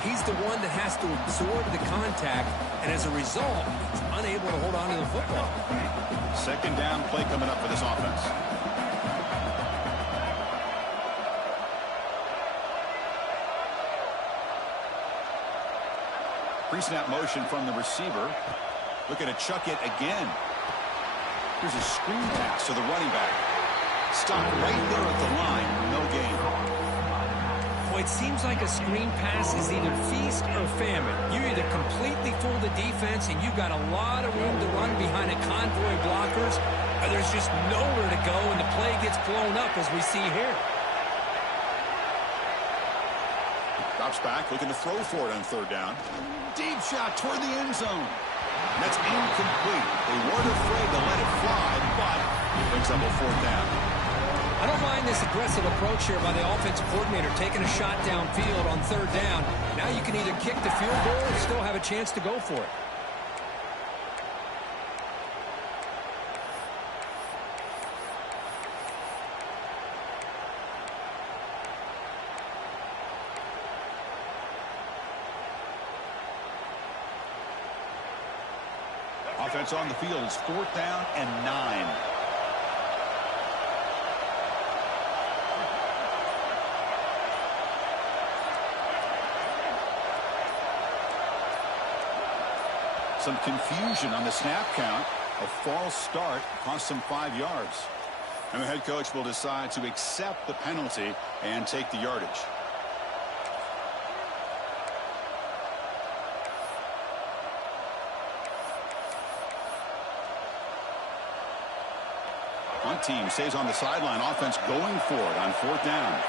he's the one that has to absorb the contact, and as a result, he's unable to hold on to the football. 2nd down play coming up for this offense. Pre-snap motion from the receiver. Looking to chuck it again. Here's a screen pass to the running back. Stopped right there at the line. No gain. Well, it seems like a screen pass is either feast or famine. You either completely fool the defense and you've got a lot of room to run behind a convoy of blockers, or there's just nowhere to go and the play gets blown up as we see here. Drops back, looking to throw for it on 3rd down. Deep shot toward the end zone. That's incomplete. They weren't afraid to let it fly, but it brings up a 4th down. I don't mind this aggressive approach here by the offensive coordinator, taking a shot downfield on 3rd down. Now you can either kick the field goal or still have a chance to go for it. Offense on the field is 4th down and 9. Some confusion on the snap count. A false start cost them 5 yards. And the head coach will decide to accept the penalty and take the yardage. Punt team stays on the sideline. Offense going for it on 4th down.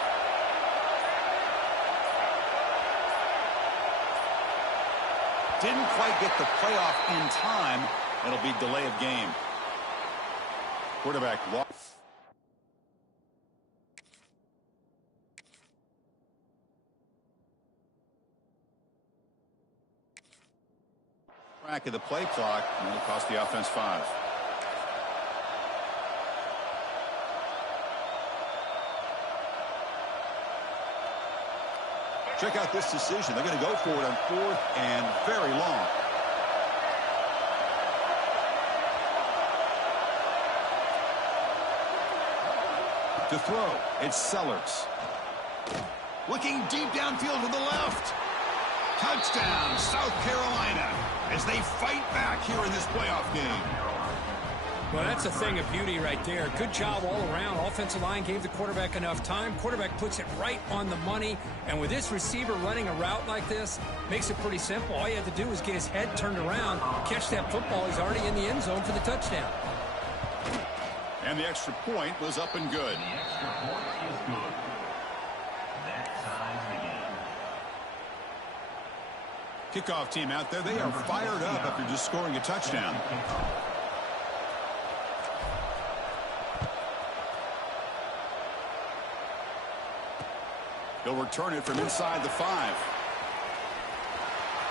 Didn't quite get the playoff in time. It'll be delay of game. Quarterback lost. Track of the play clock, and it'll cost the offense 5. Check out this decision. They're going to go for it on 4th and very long. To throw, it's Sellers. Looking deep downfield to the left. Touchdown, South Carolina, as they fight back here in this playoff game. Well, that's a thing of beauty right there. Good job all around. Offensive line gave the quarterback enough time. Quarterback puts it right on the money. And with this receiver running a route like this, makes it pretty simple. All you have to do is get his head turned around, catch that football. He's already in the end zone for the touchdown. And the extra point was up and good. The extra point is good. That ties the game. Kickoff team out there. They are fired up after just scoring a touchdown. He'll return it from inside the 5.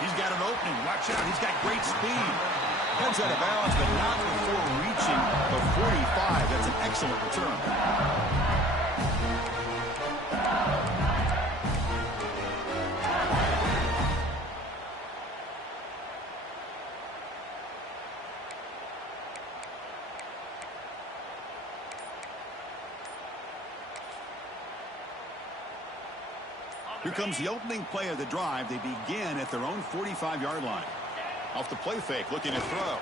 He's got an opening. Watch out. He's got great speed. Heads out of bounds, but not before reaching the 45. That's an excellent return. Here comes the opening play of the drive. They begin at their own 45-yard line. Off the play fake, looking to throw.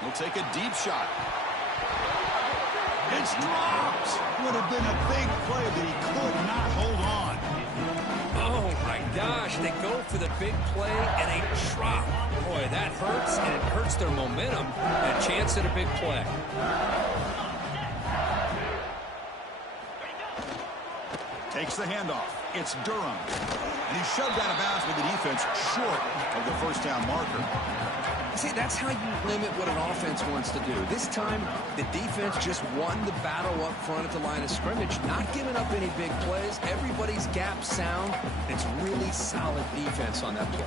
He'll take a deep shot. It's dropped. Would have been a big play, but he could not hold on. Oh, my gosh. They go for the big play, and they drop. Boy, that hurts, and it hurts their momentum. And a chance at a big play. Takes the handoff. It's Durham. And he's shoved out of bounds with the defense short of the first down marker. See, that's how you limit what an offense wants to do. This time, the defense just won the battle up front at the line of scrimmage, not giving up any big plays. Everybody's gap sound. It's really solid defense on that play.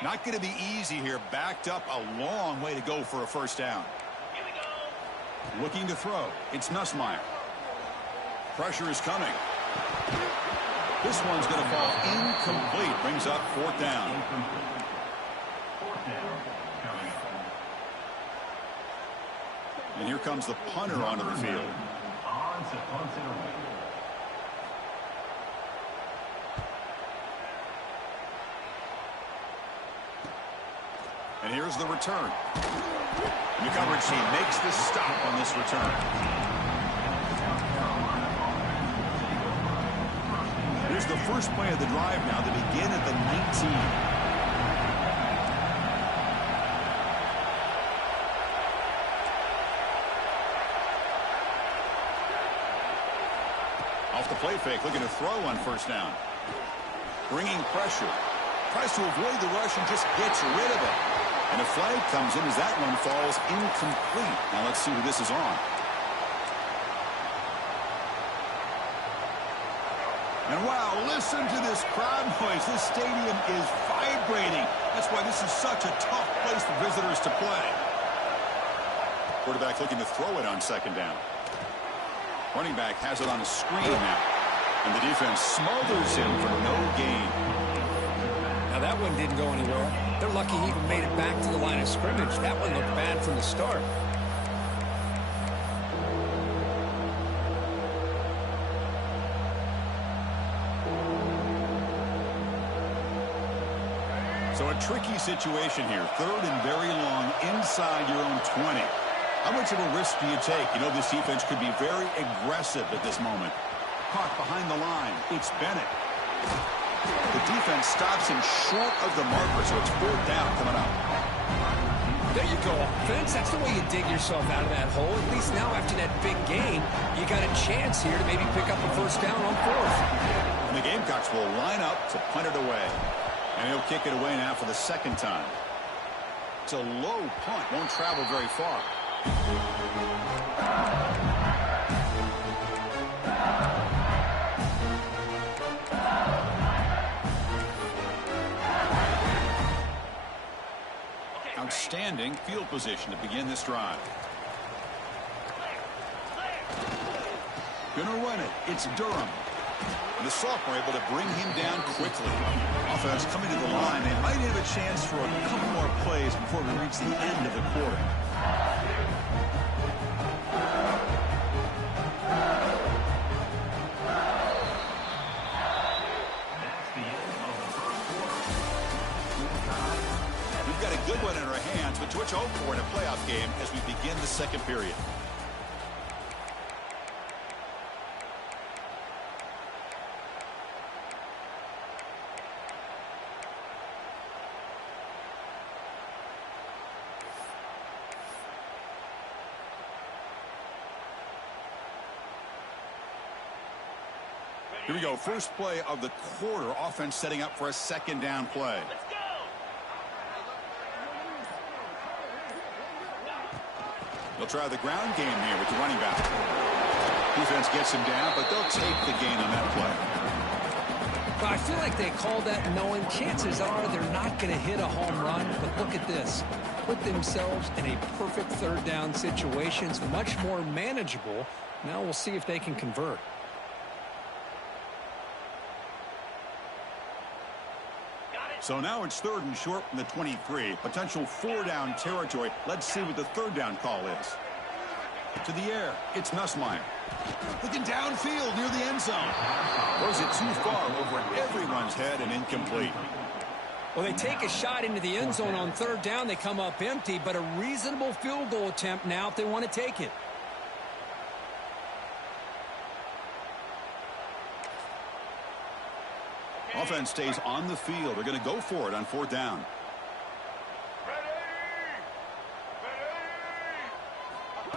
Not going to be easy here. Backed up a long way to go for a first down. Here we go. Looking to throw. It's Nussmeier. Pressure is coming. This one's going to fall incomplete. Brings up fourth down. Fourth down. Coming. And here comes the punter onto the field. On to punt it away. And here's the return. The coverage team makes the stop on this return. Here's the first play of the drive now. They begin at the 19. Off the play fake, looking to throw on first down. Bringing pressure. Tries to avoid the rush and just gets rid of it. And a flag comes in as that one falls incomplete. Now let's see who this is on. And wow, listen to this crowd noise. This stadium is vibrating. That's why this is such a tough place for visitors to play. Quarterback looking to throw it on second down. Running back has it on a screen now. And the defense smothers him for no gain. Now, that one didn't go anywhere. They're lucky he even made it back to the line of scrimmage. That one looked bad from the start. So a tricky situation here. Third and very long inside your own 20. How much of a risk do you take? You know, this defense could be very aggressive at this moment. Caught behind the line. It's Bennett. The defense stops him short of the marker, so it's fourth down coming up. There you go, offense. That's the way you dig yourself out of that hole. At least now after that big gain, you got a chance here to maybe pick up a first down on fourth. And the Gamecocks will line up to punt it away. And he'll kick it away now for the second time. It's a low punt. Won't travel very far. Outstanding field position to begin this drive. Gonna run it. It's Durham. And the sophomore able to bring him down quickly. Offense coming to the line. They might have a chance for a couple more plays before we reach the end of the quarter. We've got a good one in our hands, but to which hope for in a playoff game as we begin the second period. Here we go. First play of the quarter. Offense setting up for a second down play. They'll try the ground game here with the running back. Defense gets him down, but they'll take the gain on that play. Well, I feel like they called that knowing chances are they're not going to hit a home run. But look at this. Put themselves in a perfect third down situation. It's much more manageable. Now we'll see if they can convert. So now it's third and short from the 23. Potential four-down territory. Let's see what the third down call is. To the air. It's Nussmeier. Looking downfield near the end zone. Throws it too far over everyone's head and incomplete. Well, they take a shot into the end zone on third down. They come up empty, but a reasonable field goal attempt now if they want to take it. Offense stays on the field. They're going to go for it on fourth down.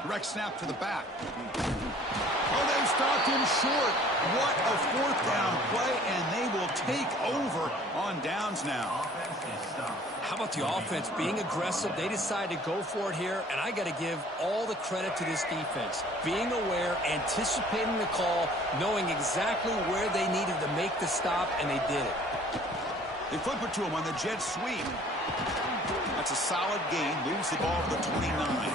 Direct snap to the back. Oh, they stopped him short. What a fourth down play, and they will take over on downs now. How about the offense being aggressive? They decide to go for it here, and I got to give all the credit to this defense. Being aware, anticipating the call, knowing exactly where they needed to make the stop, and they did it. They flip it to him on the jet sweep. That's a solid gain. Moves the ball to the 29.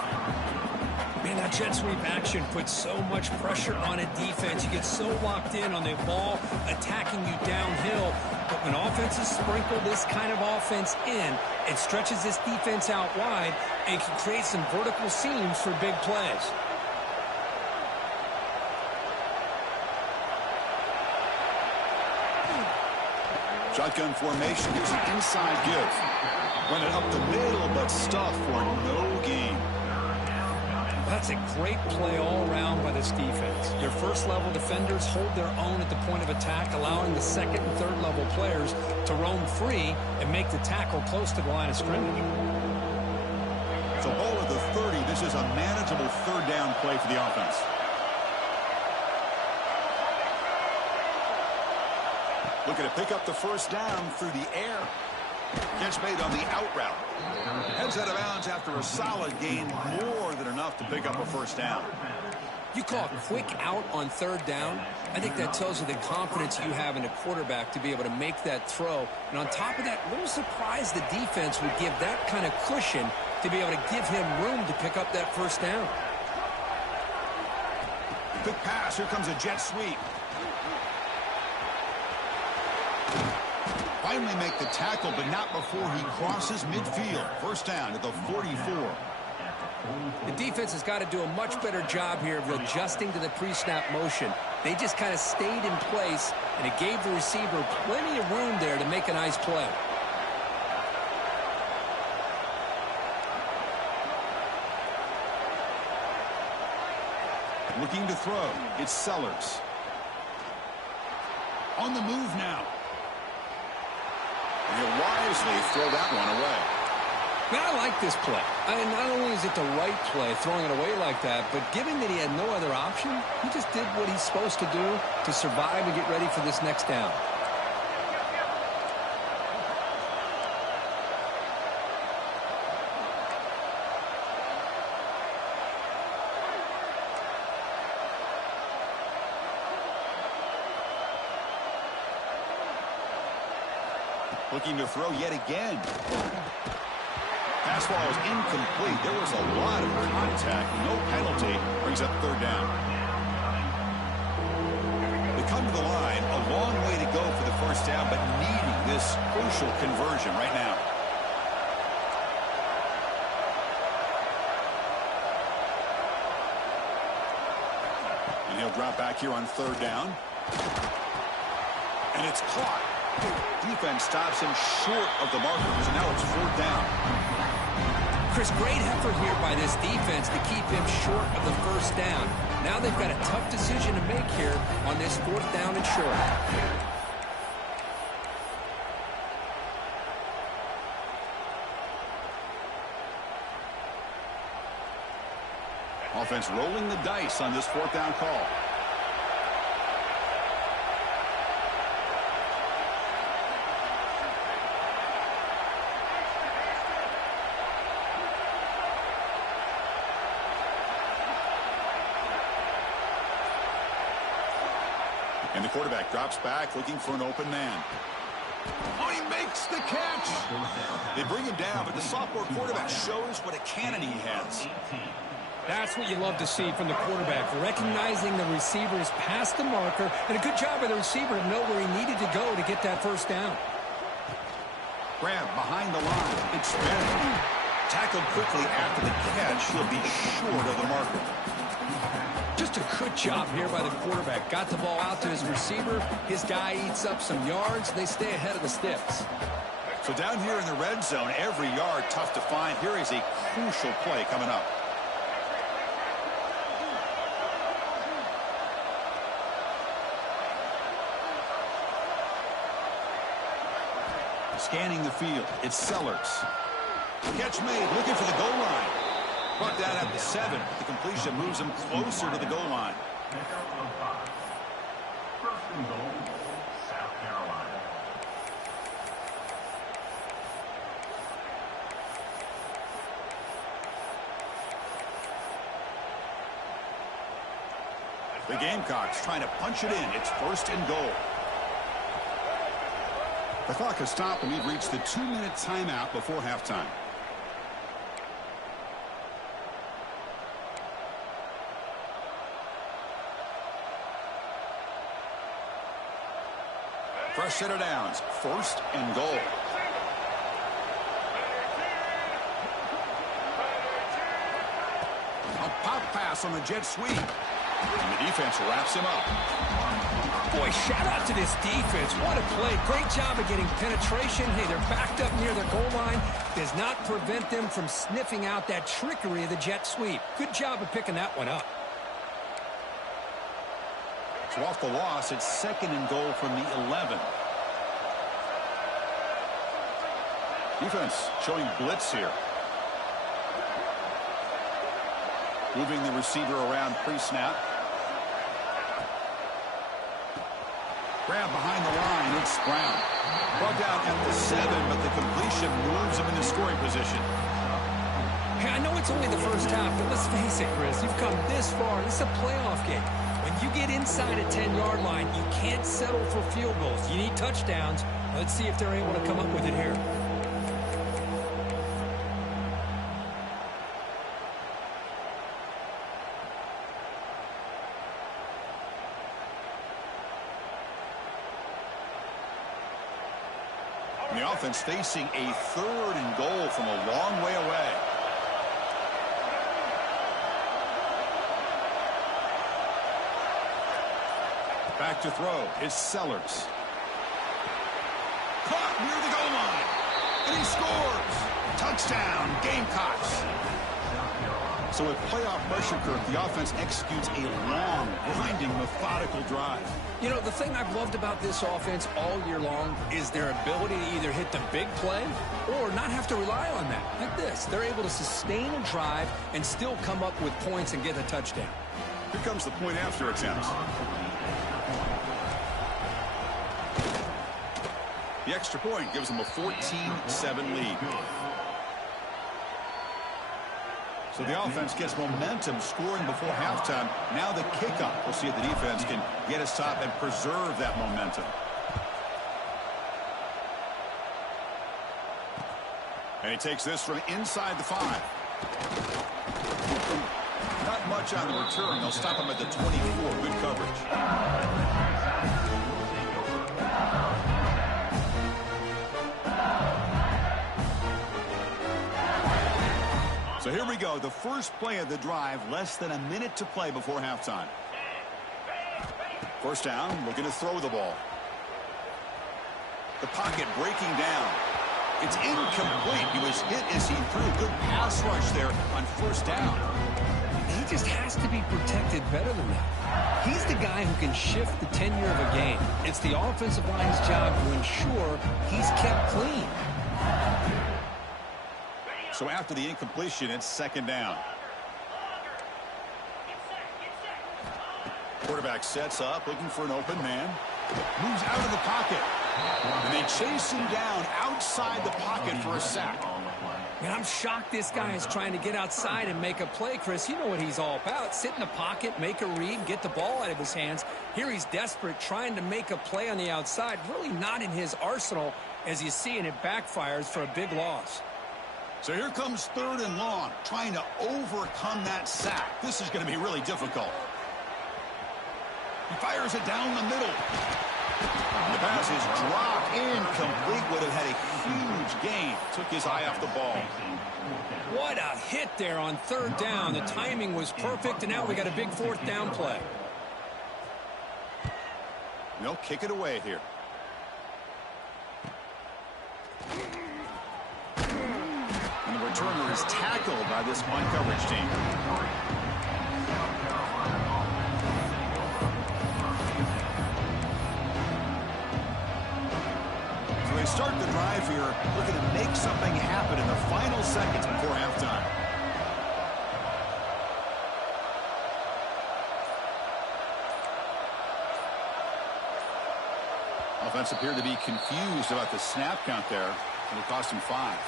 Man, that jet sweep action puts so much pressure on a defense. You get so locked in on the ball attacking you downhill. But when offenses sprinkle this kind of offense in, it stretches this defense out wide and can create some vertical seams for big plays. Shotgun formation. Here's an inside give. Run it up the middle, but stuffed for no gain. That's a great play all around by this defense. Their first-level defenders hold their own at the point of attack, allowing the second and third-level players to roam free and make the tackle close to the line of scrimmage. So ball at the 30. This is a manageable third down play for the offense. Looking to pick up the first down through the air. Catch made on the out route. Heads out of bounds after a solid gain, more than enough to pick up a first down. You call a quick out on third down. I think that tells you the confidence you have in a quarterback to be able to make that throw. And on top of that, a little surprised the defense would give that kind of cushion to be able to give him room to pick up that first down. Quick pass. Here comes a jet sweep. Finally make the tackle, but not before he crosses midfield. First down at the 44. The defense has got to do a much better job here of adjusting to the pre-snap motion. They just kind of stayed in place, and it gave the receiver plenty of room there to make a nice play. Looking to throw. It's Sellers. On the move now. And he'll wisely throw that one away. Man, I like this play. Not only is it the right play, throwing it away like that, but given that he had no other option, he just did what he's supposed to do to survive and get ready for this next down. Looking to throw yet again. Pass ball is incomplete. There was a lot of contact. No penalty. Brings up third down. They come to the line. A long way to go for the first down, but needing this crucial conversion right now. And he'll drop back here on third down. And it's caught. Defense stops him short of the marker, so now it's fourth down. Chris, great effort here by this defense to keep him short of the first down. Now they've got a tough decision to make here on this fourth down and short. Offense rolling the dice on this fourth down call. And the quarterback drops back, looking for an open man. Oh, he makes the catch. They bring him down, but the sophomore quarterback shows what a cannon he has. That's what you love to see from the quarterback, recognizing the receivers past the marker, and a good job by the receiver to know where he needed to go to get that first down. Grab behind the line. It's Bennett. Tackled quickly after the catch. He'll be short of the marker. Just a good job here by the quarterback. Got the ball out to his receiver. His guy eats up some yards. They stay ahead of the sticks. So down here in the red zone, every yard tough to find. Here is a crucial play coming up. Scanning the field, it's Sellers. Catch made, looking for the goal line. Brought down at the 7. The completion moves him closer to the goal line. First and goal, South Carolina. The Gamecocks trying to punch it in. It's first and goal. The clock has stopped, and we've reached the 2-minute timeout before halftime. Fresh set of downs. First and goal. A pop pass on the jet sweep. And the defense wraps him up. Boy, shout out to this defense. What a play. Great job of getting penetration. Hey, they're backed up near their goal line. Does not prevent them from sniffing out that trickery of the jet sweep. Good job of picking that one up. So off the loss, it's second and goal from the 11. Defense showing blitz here. Moving the receiver around pre-snap. Grab behind the line, it's Brown. Brought down at the 7, but the completion moves him into scoring position. Hey, I know it's only the first half, but let's face it, Chris. You've come this far. This is a playoff game. When you get inside a 10-yard line, you can't settle for field goals. You need touchdowns. Let's see if they're able to come up with it here. The offense facing a third and goal from a long way away. Back to throw. It's Sellers. Caught near the goal line. And he scores. Touchdown, Gamecocks. So with playoff pressure curve, the offense executes a long, grinding, methodical drive. You know, the thing I've loved about this offense all year long is their ability to either hit the big play or not have to rely on that. Like this, they're able to sustain a drive and still come up with points and get a touchdown. Here comes the point after attempt. The extra point gives them a 14-7 lead. So the offense gets momentum scoring before halftime. Now the kickoff. We'll see if the defense can get a stop and preserve that momentum. And he takes this from inside the 5. Not much on the return. They'll stop him at the 24. Good coverage. So here we go, the first play of the drive, less than a minute to play before halftime. First down, looking to throw the ball. The pocket breaking down. It's incomplete. He was hit as he threw. Good pass rush there on first down. He just has to be protected better than that. He's the guy who can shift the tenure of a game. It's the offensive line's job to ensure he's kept clean. So after the incompletion, it's second down. Quarterback sets up, looking for an open man. Moves out of the pocket. And they chase him down outside the pocket for a sack. Man, I'm shocked this guy is trying to get outside and make a play, Chris. You know what he's all about. Sit in the pocket, make a read, get the ball out of his hands. Here he's desperate, trying to make a play on the outside. Really not in his arsenal, as you see, and it backfires for a big loss. So here comes third and long, trying to overcome that sack. This is going to be really difficult. He fires it down the middle. The pass is dropped, incomplete. Would have had a huge gain. Took his eye off the ball. What a hit there on third down. The timing was perfect, and now we got a big fourth down play. They'll kick it away here. returner is tackled by this man coverage team. So they start the drive here, looking to make something happen in the final seconds before halftime. Offense appeared to be confused about the snap count there. It'll cost him 5.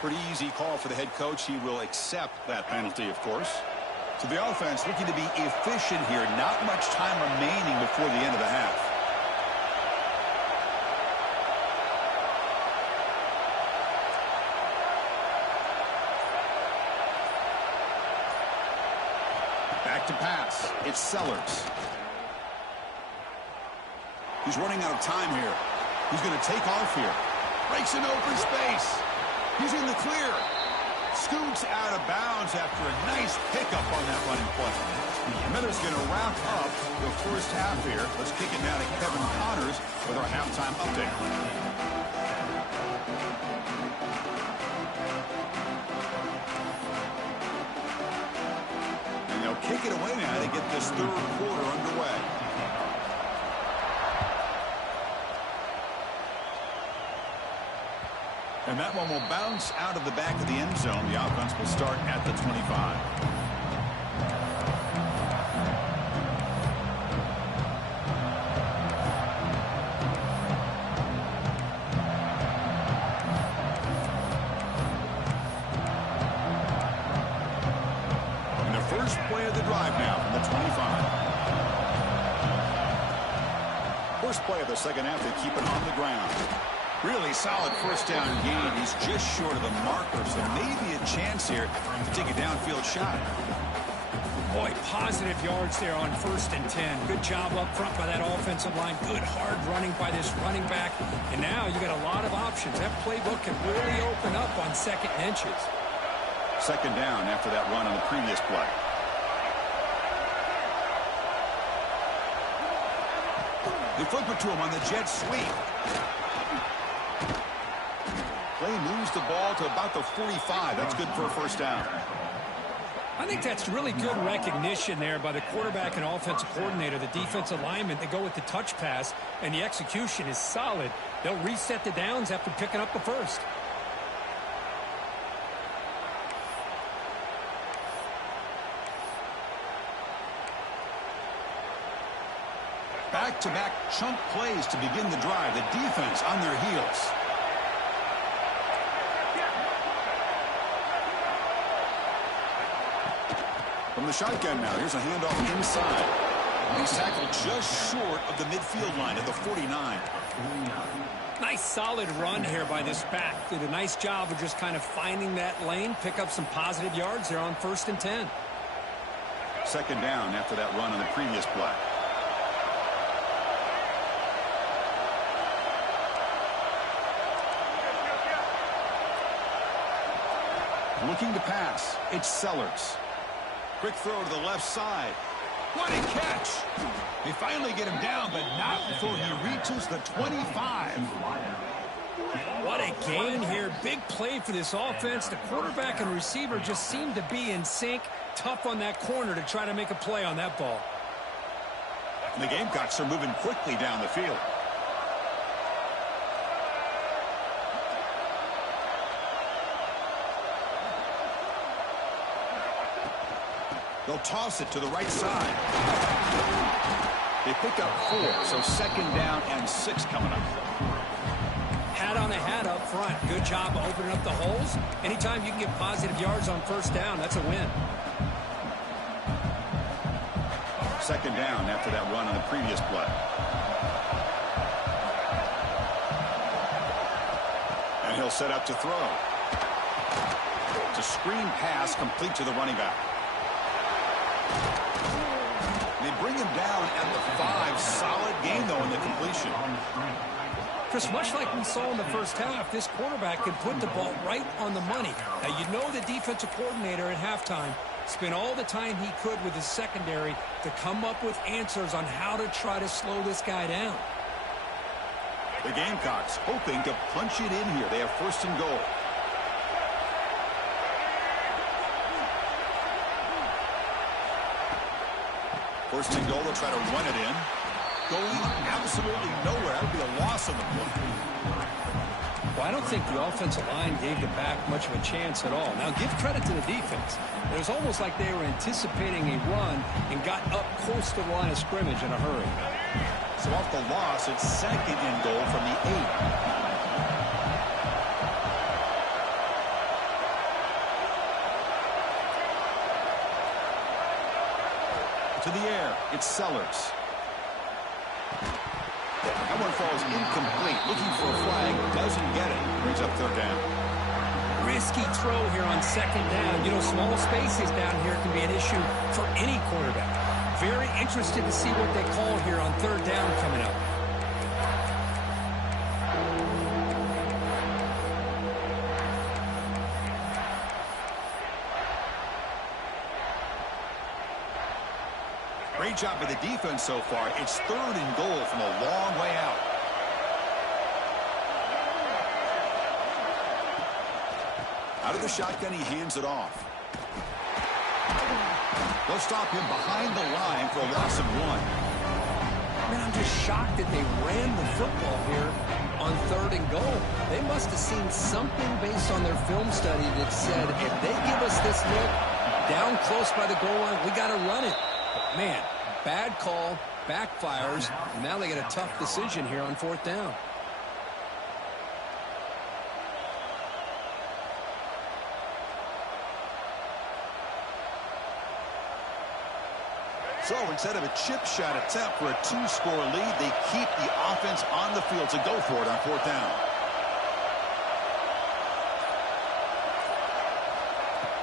Pretty easy call for the head coach. He will accept that penalty, of course. So the offense looking to be efficient here. Not much time remaining before the end of the half. Back to pass. It's Sellers. He's running out of time here. He's going to take off here. Breaks an open space. He's in the clear. Scoots out of bounds after a nice pickup on that running play. And then it's going to wrap up the first half here. Let's kick it down to Kevin Connors with our halftime update. And they'll kick it away now to get this third quarter underway. And that one will bounce out of the back of the end zone. The offense will start at the 25. And the first play of the drive now from the 25. First play of the second half, they keep it on the ground. Really solid first down gain. He's just short of the marker, so maybe a chance here to take a downfield shot. Boy, positive yards there on 1st and 10. Good job up front by that offensive line. Good hard running by this running back. And now you got a lot of options. That playbook can really open up on 2nd and inches. Second down after that run on the previous play. They flip it to him on the jet sweep. Play moves the ball to about the 45. That's good for a first down. I think that's really good recognition there by the quarterback and offensive coordinator, the defensive lineman. They go with the touch pass, and the execution is solid. They'll reset the downs after picking up the first. Back-to-back chunk plays to begin the drive. The defense on their heels. From the shotgun now, here's a handoff inside. He's tackled just short of the midfield line at the 49. Nice solid run here by this back. Did a nice job of just kind of finding that lane, pick up some positive yards there on 1st and 10. Second down after that run on the previous play. Looking to pass. It's Sellers. Quick throw to the left side. What a catch. They finally get him down, but not before he reaches the 25. What a gain here. Big play for this offense. The quarterback and receiver just seem to be in sync. Tough on that corner to try to make a play on that ball. And the Gamecocks are moving quickly down the field. They'll toss it to the right side. They pick up 4, so second down and 6 coming up. Hat on a hat up front. Good job of opening up the holes. Anytime you can get positive yards on 1st down, that's a win. Second down after that run on the previous play. And he'll set up to throw. It's a screen pass complete to the running back. They bring him down at the 5. Solid game, though, in the completion. Chris, much like we saw in the first half, this quarterback can put the ball right on the money. Now, you know the defensive coordinator at halftime spent all the time he could with his secondary to come up with answers on how to try to slow this guy down. The Gamecocks hoping to punch it in here. They have 1st and goal. First and goal, they'll try to run it in. Going absolutely nowhere. That would be a loss of the play. Well, I don't think the offensive line gave the back much of a chance at all. Now, give credit to the defense. It was almost like they were anticipating a run and got up close to the line of scrimmage in a hurry. So off the loss, it's second and goal from the 8. To the air, it's Sellers. That one falls incomplete. Looking for a flag, doesn't get it. Brings up third down. Risky throw here on second down. You know, small spaces down here can be an issue for any quarterback. Very interested to see what they call here on third down coming up. Great job by the defense so far. It's third and goal from a long way out. Out of the shotgun, he hands it off. They'll stop him behind the line for a loss of 1. Man, I'm just shocked that they ran the football here on third and goal. They must have seen something based on their film study that said, if they give us this look down close by the goal line, we got to run it. But man, bad call, backfires, and now they get a tough decision here on fourth down. So instead of a chip shot attempt for a 2-score lead, they keep the offense on the field to go for it on fourth down.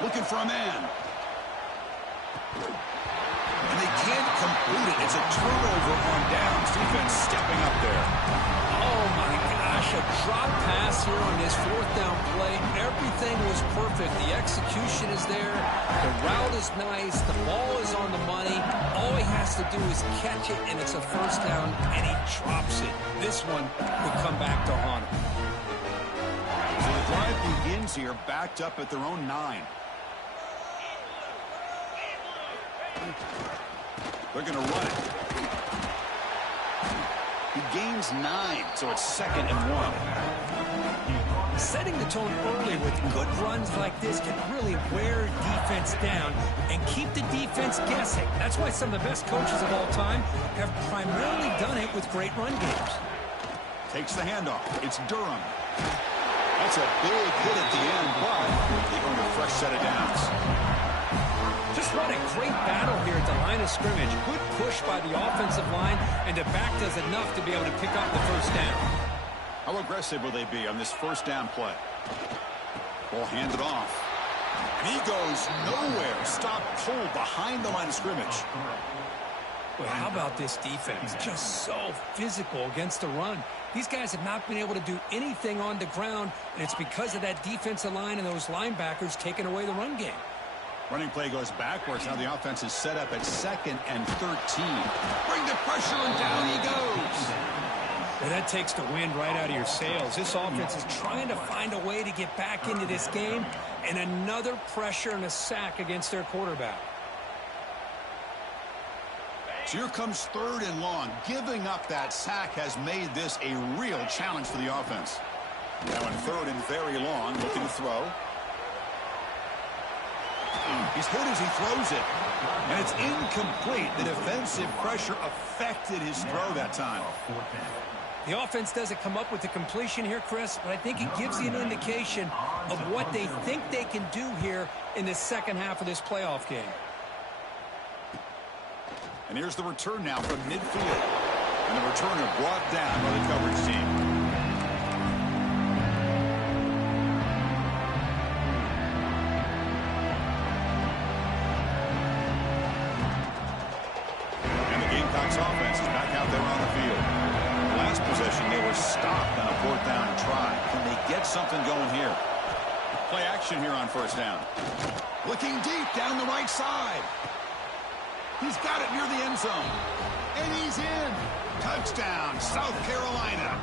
Looking for a man. And they can't complete it. It's a turnover on downs. Defense stepping up there. Oh, my gosh, a drop pass here on this fourth down play. Everything was perfect. The execution is there. The route is nice. The ball is on the money. All he has to do is catch it, and it's a first down, and he drops it. This one could come back to haunt him. So the drive begins here, backed up at their own 9. They're going to run it. He gains 9, so it's second and 1. Setting the tone early with good runs like this can really wear defense down and keep the defense guessing. That's why some of the best coaches of all time have primarily done it with great run games. Takes the handoff. It's Durham. That's a big hit at the end, but they earn a fresh set of downs. Just what a great battle here at the line of scrimmage. Good push by the offensive line, and the back does enough to be able to pick up the first down. How aggressive will they be on this first down play? Ball handed off. And he goes nowhere. Stop pulled behind the line of scrimmage. Well, how about this defense? Just so physical against the run. These guys have not been able to do anything on the ground, and it's because of that defensive line and those linebackers taking away the run game. Running play goes backwards. Now the offense is set up at second and 13. Bring the pressure, and down he goes. Well, that takes the wind right out of your sails. This offense is trying to find a way to get back into this game, and another pressure and a sack against their quarterback. So here comes third and long. Giving up that sack has made this a real challenge for the offense. Now in third and very long, looking to throw. He's hit as he throws it. And it's incomplete. The defensive pressure affected his throw that time. The offense doesn't come up with the completion here, Chris, but I think it gives you an indication of what they think they can do here in the second half of this playoff game. And here's the return now from midfield. And the returner brought down by the coverage team. Offense is back out there on the field. Last possession, they were stopped on a fourth down try. Can they get something going here? Play action here on first down. Looking deep down the right side. He's got it near the end zone. And he's in. Touchdown, South Carolina.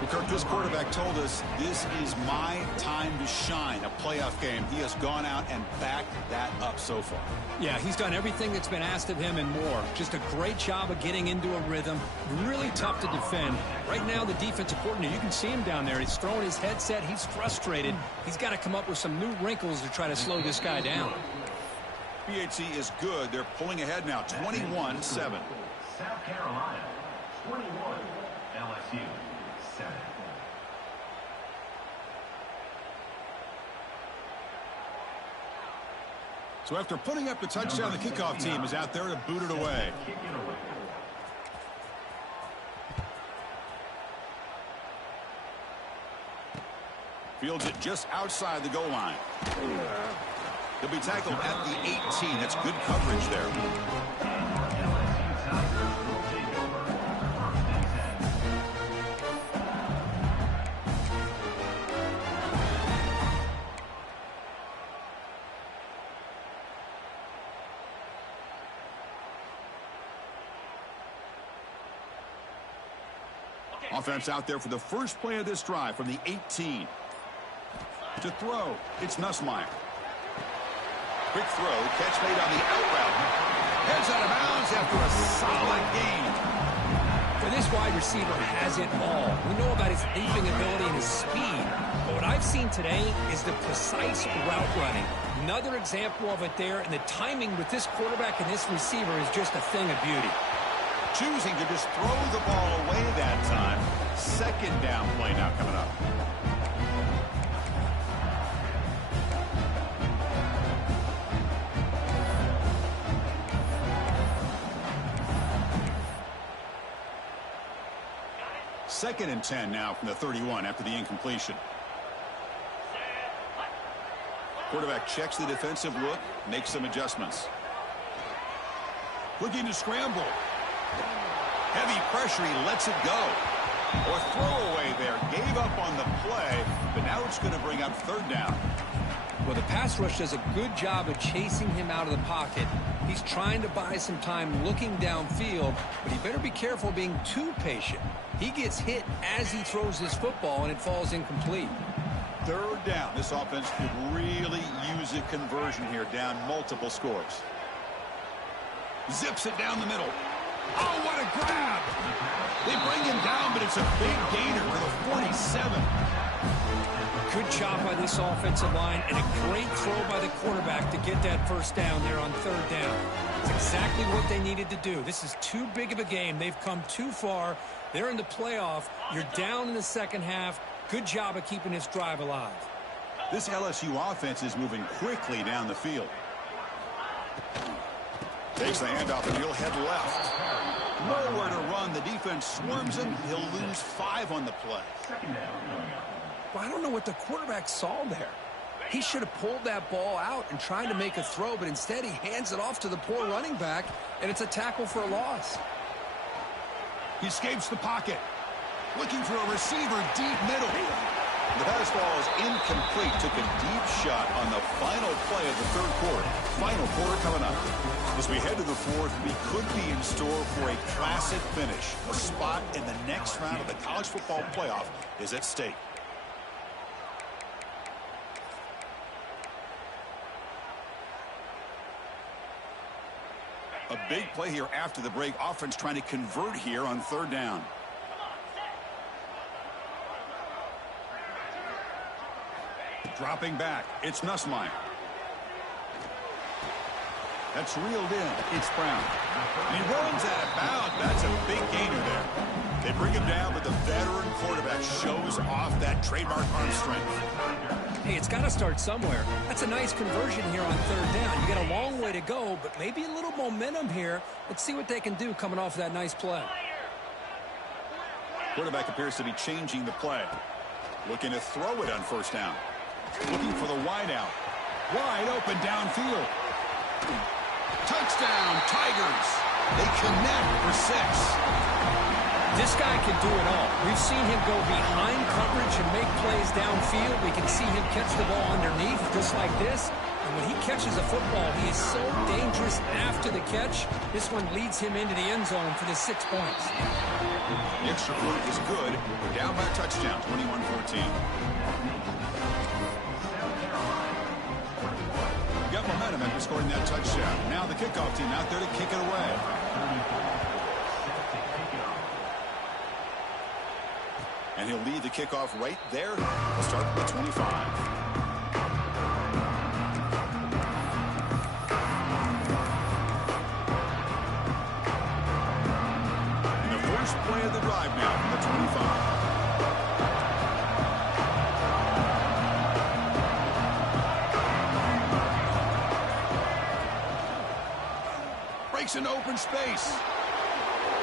The Kirk, this quarterback told us this is my time to shine, a playoff game. He has gone out and backed that up so far. Yeah, he's done everything that's been asked of him and more. Just a great job of getting into a rhythm. Really tough to defend. Right now, the defensive coordinator, you can see him down there. He's throwing his headset. He's frustrated. He's got to come up with some new wrinkles to try to slow this guy down. BHC is good. They're pulling ahead now, 21-7. South Carolina, 21. LSU, 7. So after putting up the touchdown, the kickoff team is out there to boot it away. Kick it away. Fields it just outside the goal line. He'll be tackled at the 18. That's good coverage there. LSU Tigers will take over. First and 10. Offense out there for the first play of this drive from the 18. To throw, it's Nussmeier. Quick throw, catch made on the out route. Heads out of bounds after a solid gain. For this wide receiver has it all. We know about his leaping ability and his speed. But what I've seen today is the precise route running. Another example of it there, and the timing with this quarterback and this receiver is just a thing of beauty. Choosing to just throw the ball away that time. Second down play now coming up. Second and 10 now from the 31 after the incompletion. Quarterback checks the defensive look, makes some adjustments. Looking to scramble. Heavy pressure, he lets it go. Or throwaway there, gave up on the play, but now it's going to bring up third down. Well, the pass rush does a good job of chasing him out of the pocket. He's trying to buy some time looking downfield, but he better be careful being too patient. He gets hit as he throws his football, and it falls incomplete. Third down. This offense could really use a conversion here, down multiple scores. Zips it down the middle. Oh, what a grab! They bring him down, but it's a big gainer for the 47. Good job by this offensive line, and a great throw by the quarterback to get that first down there on third down. It's exactly what they needed to do. This is too big of a game. They've come too far. They're in the playoff. You're down in the second half. Good job of keeping this drive alive. This LSU offense is moving quickly down the field. Takes the handoff and he'll head left. Nowhere to run. The defense swarms him. He'll lose 5 on the play. Well, I don't know what the quarterback saw there. He should have pulled that ball out and tried to make a throw, but instead he hands it off to the poor running back, and it's a tackle for a loss. He escapes the pocket. Looking for a receiver deep middle. The pass ball is incomplete. Took a deep shot on the final play of the third quarter. Final quarter coming up. As we head to the fourth, we could be in store for a classic finish. A spot in the next round of the college football playoff is at stake. A big play here after the break. Offense trying to convert here on third down. Dropping back. It's Nussmeier. That's reeled in. It's Brown. And he runs out of bounds. That's a big gainer there. They bring him down, but the veteran quarterback shows off that trademark arm strength. Hey, it's got to start somewhere. That's a nice conversion here on third down. You got a long way to go, but maybe a little momentum here. Let's see what they can do coming off that nice play. Quarterback appears to be changing the play. Looking to throw it on first down. Looking for the wide out. Wide open downfield. Touchdown, Tigers. They connect for 6. This guy can do it all. We've seen him go behind coverage and make plays downfield. We can see him catch the ball underneath just like this. And when he catches a football, he is so dangerous after the catch. This one leads him into the end zone for the 6 points. The extra point is good. We're down by a touchdown, 21-14. Got momentum after scoring that touchdown. Now the kickoff team out there to kick it away. And he'll lead the kickoff right there. We'll start with 25. Play of the drive now from the 25. Breaks into open space.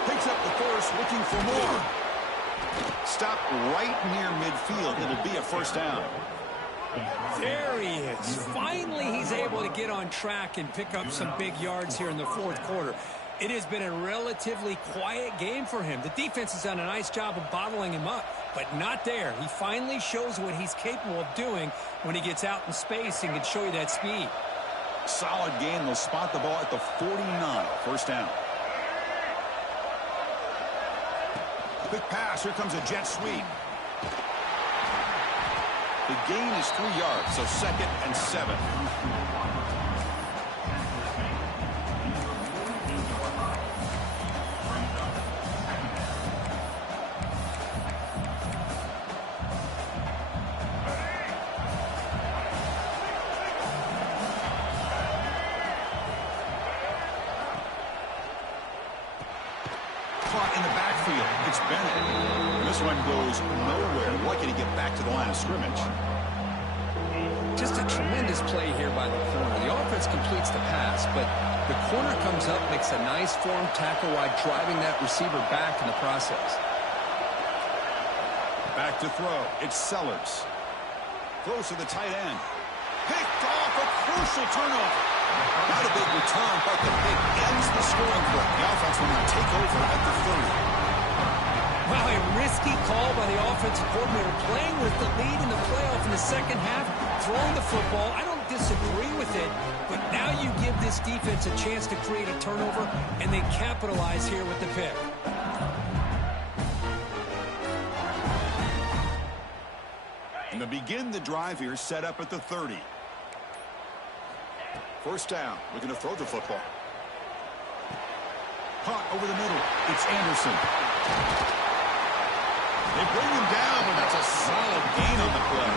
Picks up the first, looking for more. Stop right near midfield. It'll be a first down. There he is. Finally, he's able to get on track and pick up some big yards here in the fourth quarter. It has been a relatively quiet game for him. The defense has done a nice job of bottling him up, but not there. He finally shows what he's capable of doing when he gets out in space and can show you that speed. Solid game. They'll spot the ball at the 49. First down. Quick pass. Here comes a jet sweep. The gain is 3 yards, so 2nd and 7. In the backfield, it's Bennett. And this one goes nowhere. Lucky to get back to the line of scrimmage. Just a tremendous play here by the corner. The offense completes the pass, but the corner comes up, makes a nice form tackle while driving that receiver back in the process. Back to throw. It's Sellers. Throws to the tight end. Picked off, a crucial turnover. Not a big return, but the pick ends the scoring play. The offense will now take over at the 30. Well, a risky call by the offensive coordinator, playing with the lead in the playoff in the second half, throwing the football. I don't disagree with it, but now you give this defense a chance to create a turnover, and they capitalize here with the pick. And to begin the drive here, set up at the 30. First down, looking to throw the football. Caught over the middle. It's Anderson. They bring him down, and that's a solid gain on the play.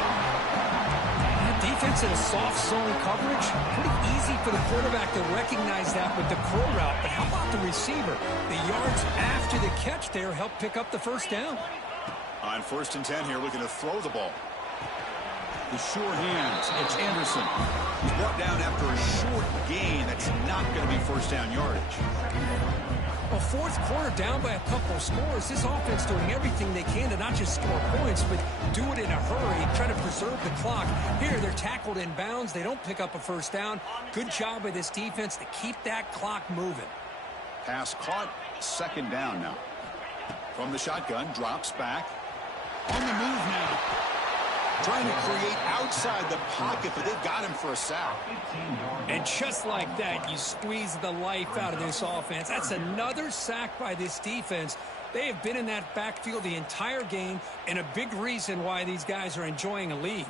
That defense in a soft zone coverage, pretty easy for the quarterback to recognize that with the curl route. But how about the receiver? The yards after the catch there help pick up the first down. On 1st and 10 here, looking to throw the ball. The sure hands. It's Anderson. He's brought down after a short gain. That's not going to be first down yardage. Well, fourth quarter down by a couple of scores. This offense doing everything they can to not just score points, but do it in a hurry, try to preserve the clock. Here, they're tackled in bounds. They don't pick up a first down. Good job by this defense to keep that clock moving. Pass caught. 2nd down now. From the shotgun, drops back. On the move now. Trying to create outside the pocket, but they've got him for a sack. And just like that, you squeeze the life out of this offense. That's another sack by this defense. They have been in that backfield the entire game, and a big reason why these guys are enjoying a lead.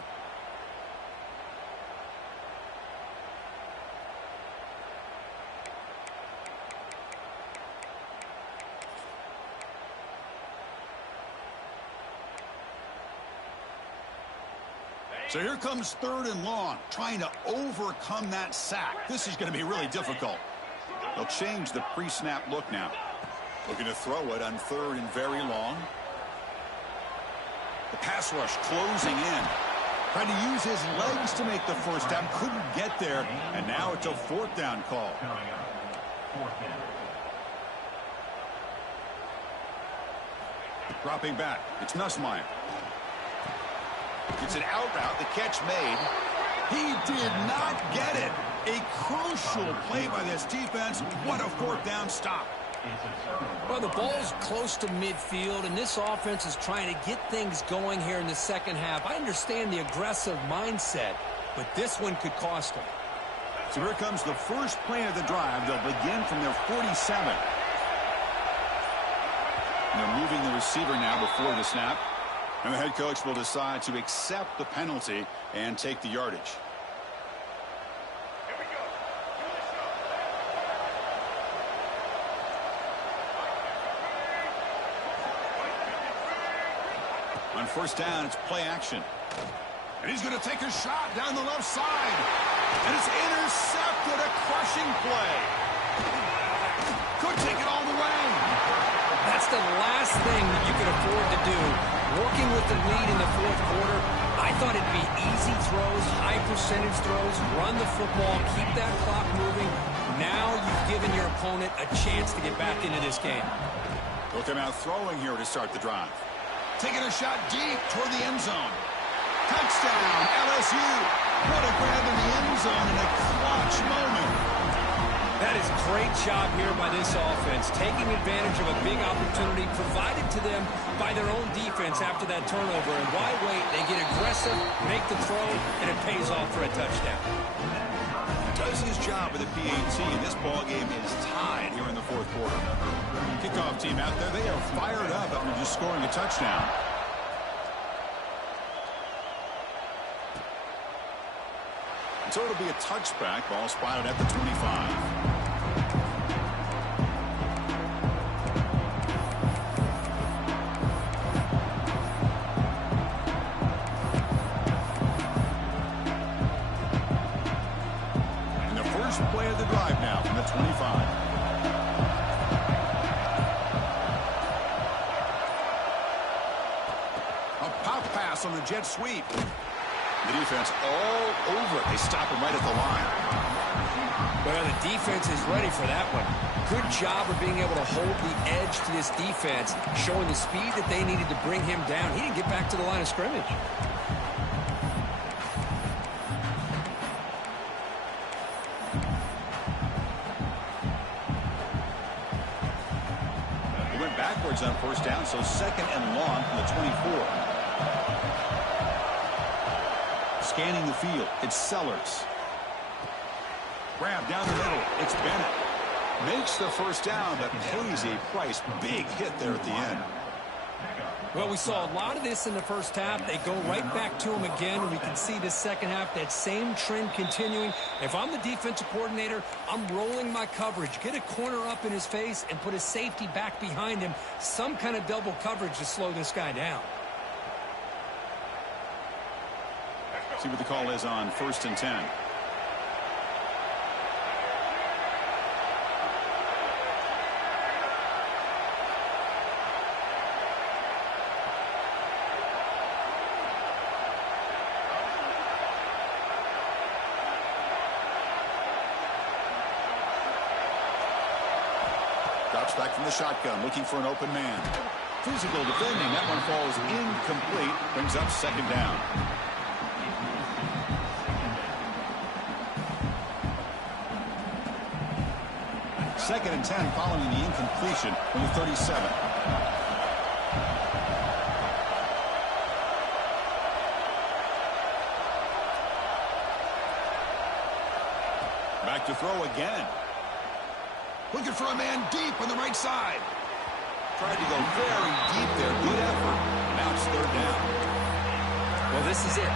So here comes 3rd and long, trying to overcome that sack. This is going to be really difficult. They'll change the pre-snap look now. Looking to throw it on 3rd and very long. The pass rush closing in. Trying to use his legs to make the first down. Couldn't get there, and now it's a 4th down call. Dropping back, it's Nussmeier. It's an out route, the catch made. He did not get it. A crucial play by this defense. What a 4th down stop. Well, the ball's close to midfield, and this offense is trying to get things going here in the second half. I understand the aggressive mindset, but this one could cost them. So here comes the first play of the drive. They'll begin from their 47. And they're moving the receiver now before the snap. And the head coach will decide to accept the penalty and take the yardage. On first down, it's play action. And he's going to take a shot down the left side. And it's intercepted. A crushing play. Could take it all the way. That's the last thing that you could afford to do. Working with the lead in the fourth quarter, I thought it'd be easy throws, high percentage throws, run the football, keep that clock moving. Now you've given your opponent a chance to get back into this game. They'll come out throwing here to start the drive. Taking a shot deep toward the end zone. Touchdown, LSU. What a grab in the end zone in a clutch moment. That is a great job here by this offense, taking advantage of a big opportunity provided to them by their own defense after that turnover. And why wait? They get aggressive, make the throw, and it pays off for a touchdown. Does his job with the PAT, and this ball game is tied here in the fourth quarter. Kickoff team out there, they are fired up after just scoring a touchdown. And so it'll be a touchback. Ball spotted at the 25. Play of the drive now from the 25. A pop pass on the jet sweep. The defense all over it. They stop him right at the line. Well, the defense is ready for that one. Good job of being able to hold the edge to this defense, showing the speed that they needed to bring him down. He didn't get back to the line of scrimmage. Backwards on first down, so second and long from the 24. Scanning the field, it's Sellers. Grab down the middle, it's Bennett. Makes the first down, but pays a price. Big hit there at the end. Well, we saw a lot of this in the first half. They go right back to him again, and we can see the second half, that same trend continuing. If I'm the defensive coordinator, I'm rolling my coverage. Get a corner up in his face and put a safety back behind him. Some kind of double coverage to slow this guy down. See what the call is on 1st and 10. Drops back from the shotgun, looking for an open man. Physical defending. That one falls incomplete. Brings up second down. Second and 10 following the incompletion from the 37. Back to throw again. Looking for a man deep on the right side. Tried to go very deep there. Good effort. Now it's third down. Well, this is it.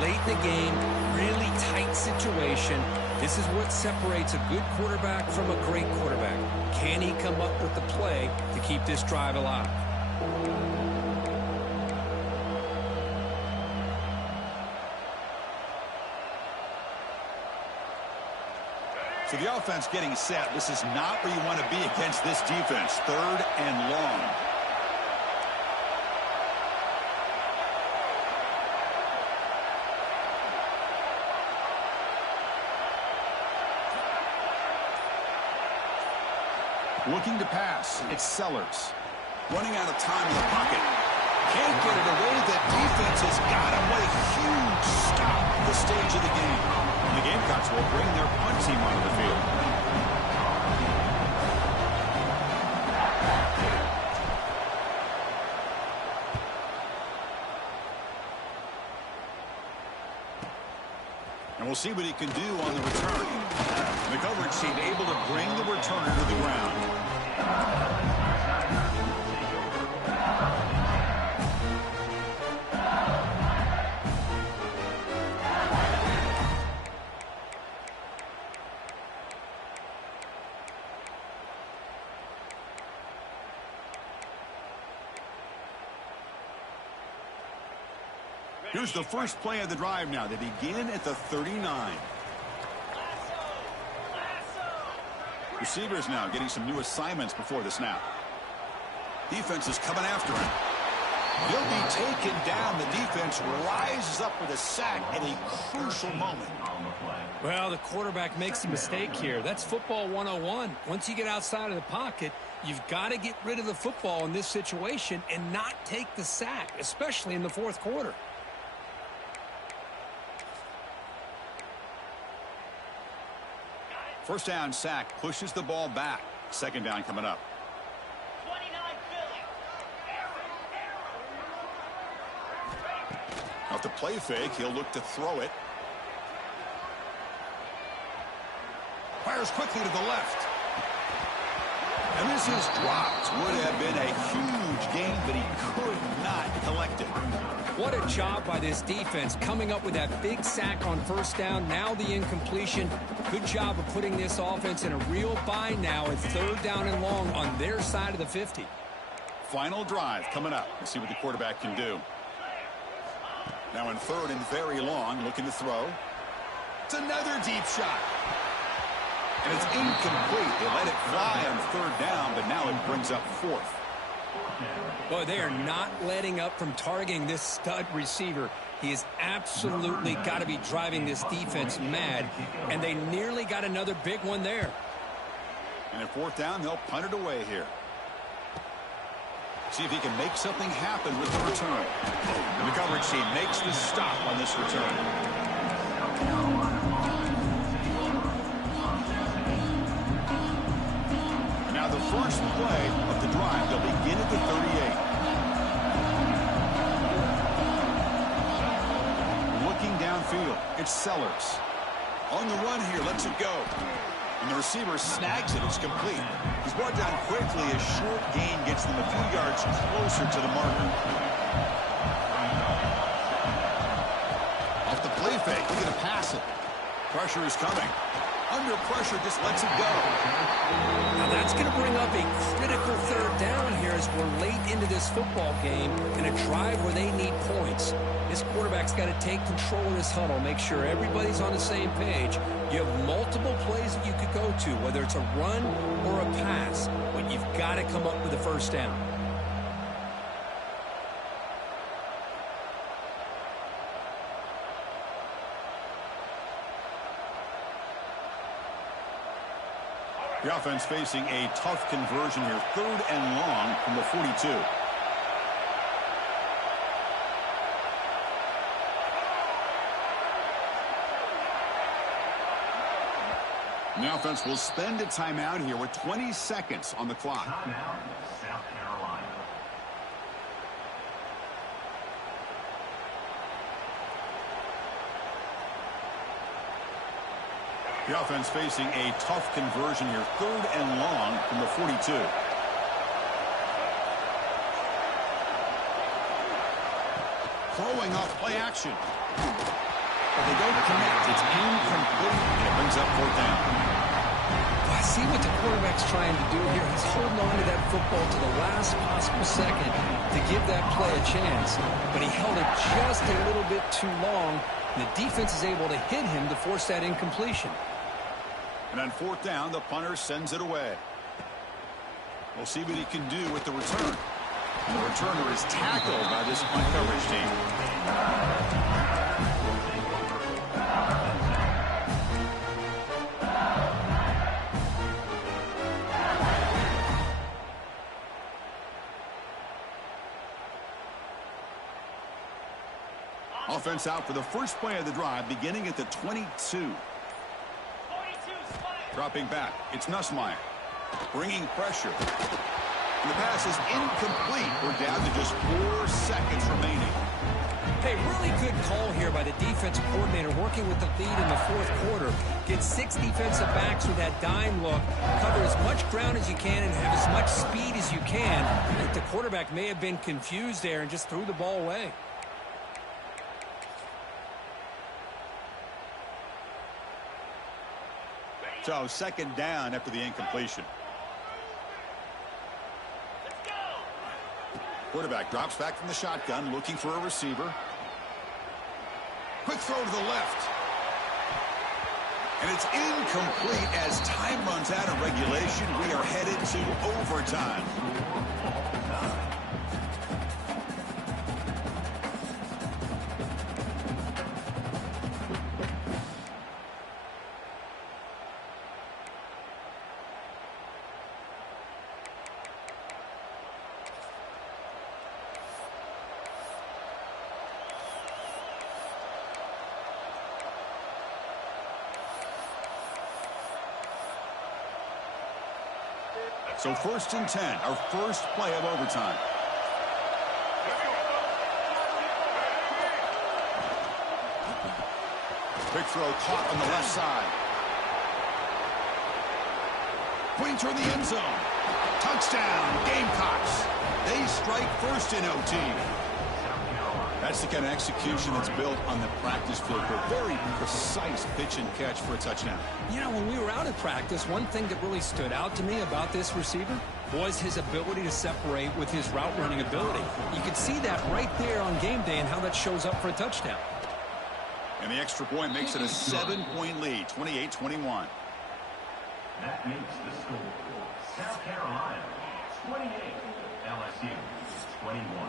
Late in the game, really tight situation. This is what separates a good quarterback from a great quarterback. Can he come up with the play to keep this drive alive? So the offense getting set. This is not where you want to be against this defense. Third and long. Looking to pass. It's Sellers. Running out of time in the pocket. Can't get it away. That defense has got him. What a huge stop at this stage of the game. And the Gamecocks will bring their punt team onto the field. And we'll see what he can do on the return. And the coverage team able to bring the returner to the ground. Here's the first play of the drive now. They begin at the 39. Receivers now getting some new assignments before the snap. Defense is coming after him. He'll be taken down. The defense rises up with a sack at a crucial moment. Well, the quarterback makes a mistake here. That's football 101. Once you get outside of the pocket, you've got to get rid of the football in this situation and not take the sack, especially in the fourth quarter. First down sack pushes the ball back. Second down coming up. Off the play fake, he'll look to throw it. Fires quickly to the left. And this is dropped. Would have been a huge gain, but he could not collect it. What a job by this defense coming up with that big sack on first down. Now the incompletion. Good job of putting this offense in a real bind now at third down and long on their side of the 50. Final drive coming up. Let's see what the quarterback can do. Now in third and very long, looking to throw. It's another deep shot. And it's incomplete. They let it fly on third down, but now it brings up fourth. Boy, they are not letting up from targeting this stud receiver. He has absolutely got to be driving this defense mad, and they nearly got another big one there. And at fourth down, they'll punt it away here. See if he can make something happen with the return. And the coverage team makes the stop on this return. Now the first play of the drive, they'll begin at the 38. Looking downfield, it's Sellers. On the run here, lets it go. And the receiver snags it, it's complete. He's brought down quickly. A short gain gets them a few yards closer to the marker. Off the play fake, look at the pass it. Pressure is coming. Under pressure, just lets it go. Now that's going to bring up a critical third down here as we're late into this football game in a drive where they need points. This quarterback's got to take control of this huddle, make sure everybody's on the same page. You have multiple plays that you could go to, whether it's a run or a pass, but you've got to come up with a first down. The offense facing a tough conversion here. Third and long from the 42. And the offense will spend a timeout here with 20 seconds on the clock. Timeout, South Carolina. The offense facing a tough conversion here. Third and long from the 42. Throwing off play action. But they don't connect. It's incomplete, and it brings up fourth down. I see what the quarterback's trying to do here. He's holding on to that football to the last possible second to give that play a chance. But he held it just a little bit too long, and the defense is able to hit him to force that incompletion. And on fourth down, the punter sends it away. We'll see what he can do with the return. And the returner is tackled by this punt coverage team. Offense out for the first play of the drive, beginning at the 22. Dropping back, it's Nussmeier. Bringing pressure. And the pass is incomplete. We're down to just 4 seconds remaining. Hey, really good call here by the defensive coordinator working with the lead in the fourth quarter. Get 6 defensive backs with that dime look. Cover as much ground as you can and have as much speed as you can. I think the quarterback may have been confused there and just threw the ball away. So second down after the incompletion. Quarterback drops back from the shotgun, looking for a receiver. Quick throw to the left. And it's incomplete as time runs out of regulation. We are headed to overtime. So 1st and 10, our first play of overtime. Quick throw caught on the left side. Pointing toward the end zone. Touchdown, Gamecocks. They strike first in OT. That's the kind of execution that's built on the practice field for a very precise pitch and catch for a touchdown. You know, when we were out at practice, one thing that really stood out to me about this receiver was his ability to separate with his route running ability. You could see that right there on game day and how that shows up for a touchdown. And the extra point makes it a 7-point lead, 28-21. That makes the score. South Carolina, 28. LSU, 21.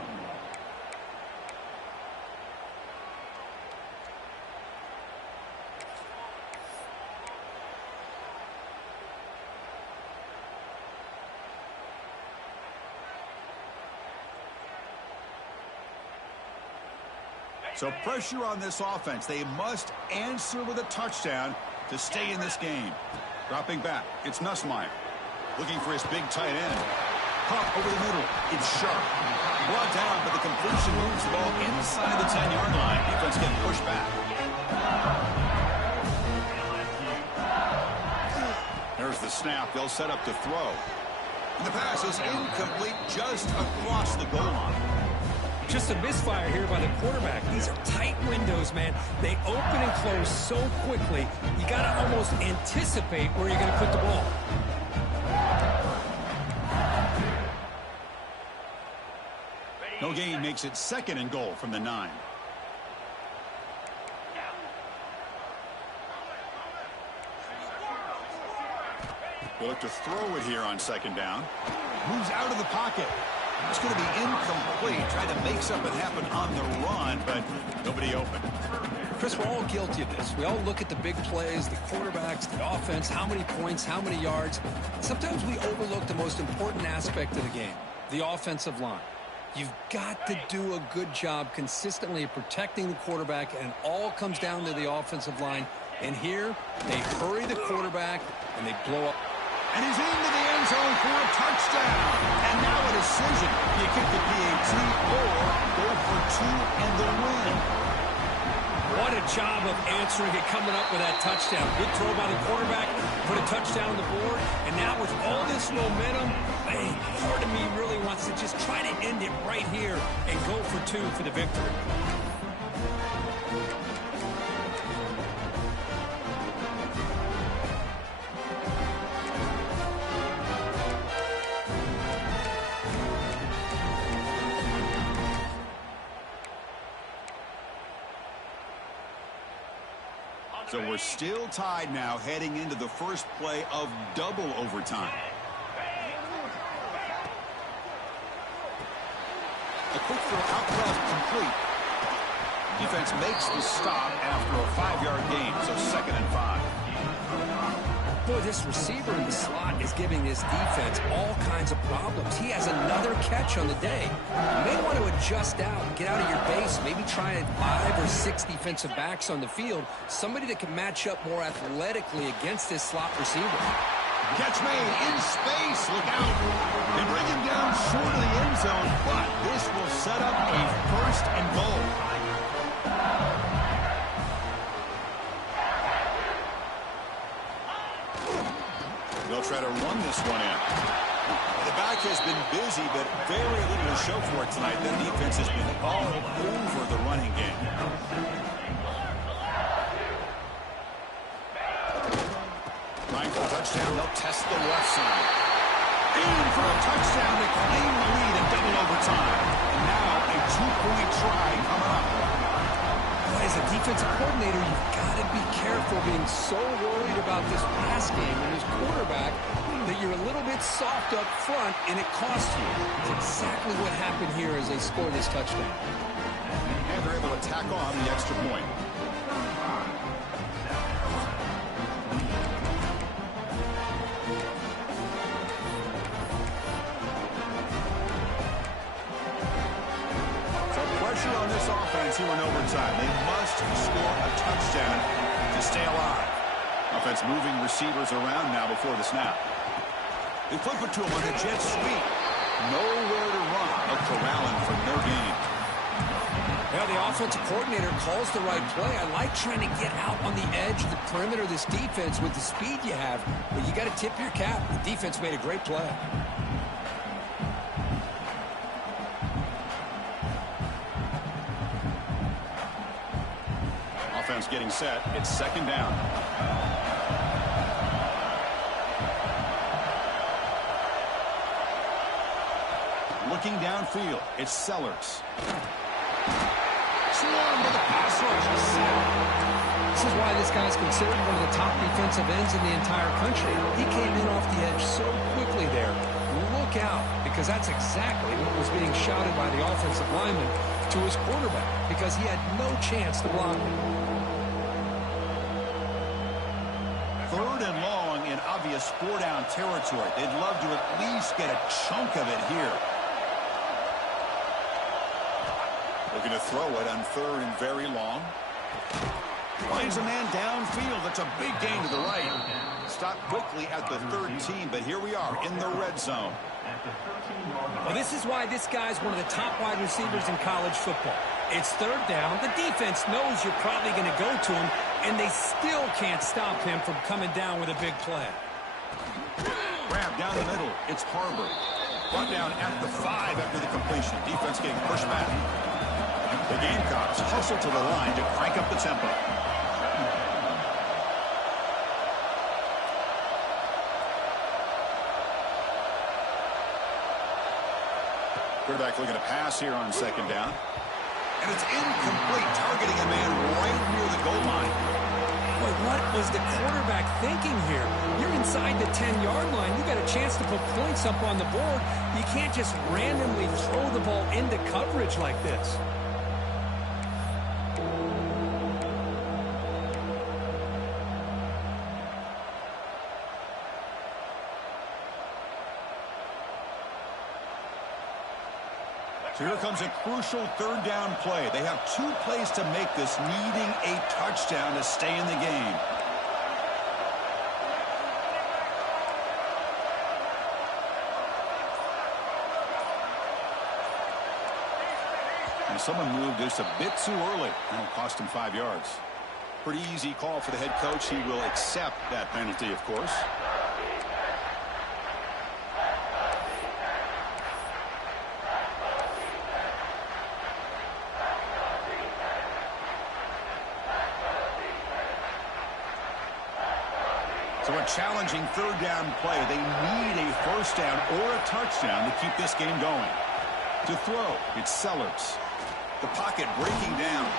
So pressure on this offense. They must answer with a touchdown to stay in this game. Dropping back, it's Nussmeier. Looking for his big tight end. Caught over the middle. It's sharp. Brought down, but the completion moves the ball inside the 10-yard line. Defense getting pushed back. There's the snap. They'll set up to throw. And the pass is incomplete just across the goal line. Just a misfire here by the quarterback. These are tight windows, man. They open and close so quickly, you got to almost anticipate where you're going to put the ball. No gain makes it 2nd and goal from the 9. We'll look to throw it here on 2nd down. Moves out of the pocket. It's going to be incomplete. Trying to make something happen on the run, but nobody open. Chris, we're all guilty of this. We all look at the big plays, the quarterbacks, the offense, how many points, how many yards. Sometimes we overlook the most important aspect of the game, the offensive line. You've got to do a good job consistently of protecting the quarterback, and it all comes down to the offensive line. And here, they hurry the quarterback, and they blow up. And he's into the end zone for a touchdown. And now a decision. You kick the PAT or go for 2 and the win. What a job of answering it, coming up with that touchdown. Good throw by the quarterback, put a touchdown on the board. And now with all this momentum, part of me really wants to just try to end it right here and go for 2 for the victory. So we're still tied now heading into the first play of double overtime. A quick throw out left complete. Defense makes the stop after a 5-yard gain, so 2nd and 5. Boy, this receiver in the slot is giving this defense all kinds of problems. He has another catch on the day. You may want to adjust out, get out of your base, maybe try 5 or 6 defensive backs on the field, somebody that can match up more athletically against this slot receiver. Catch made in space. Look out. They bring him down short of the end zone, but this will set up a 1st and goal. They'll try to run this one in. The back has been busy, but very little to show for it tonight. The defense has been all over the running game. Trying for a touchdown, they'll test the left side. In for a touchdown to claim the lead in double overtime. And now a 2-point try coming up. As a defensive coordinator, you've got to be careful being so worried about this pass game and his quarterback that you're a little bit soft up front and it costs you. It's exactly what happened here as they score this touchdown. And they're able to tack on the extra point. Pressure on this offense here in overtime. They must score a touchdown to stay alive. Offense moving receivers around now before the snap. They flip it to him on the jet sweep. Nowhere to run. A corralling for no gain. Yeah, the offensive coordinator calls the right play. I like trying to get out on the edge of the perimeter of this defense with the speed you have, but you got to tip your cap. The defense made a great play. Offense getting set. It's second down. Looking downfield, it's Sellers. Swarm with the pass rush. This is why this guy's considered one of the top defensive ends in the entire country. He came in off the edge so quickly there. Look out, because that's exactly what was being shouted by the offensive lineman to his quarterback, because he had no chance to block him. Third and long in obvious four-down territory. They'd love to at least get a chunk of it here. Looking to throw it on third and very long. Finds a man downfield. That's a big gain to the right. Stopped quickly at the 13, but here we are in the red zone. Well, this is why this guy's one of the top wide receivers in college football. It's third down. The defense knows you're probably going to go to him, and they still can't stop him from coming down with a big play. Grab down the middle. It's Harbor. Brought down at the 5 after the completion. Defense getting pushed back. The Gamecocks hustle to the line to crank up the tempo. Quarterback looking to pass here on second down. And it's incomplete, targeting a man right near the goal line. Boy, what was the quarterback thinking here? You're inside the 10-yard line. You got a chance to put points up on the board. You can't just randomly throw the ball into coverage like this. So here comes a crucial third down play. They have 2 plays to make this, needing a touchdown to stay in the game. And someone moved just a bit too early. That'll cost him 5 yards. Pretty easy call for the head coach. He will accept that penalty, of course. So a challenging third down play. They need a first down or a touchdown to keep this game going. To throw, it's Sellers. The pocket breaking down.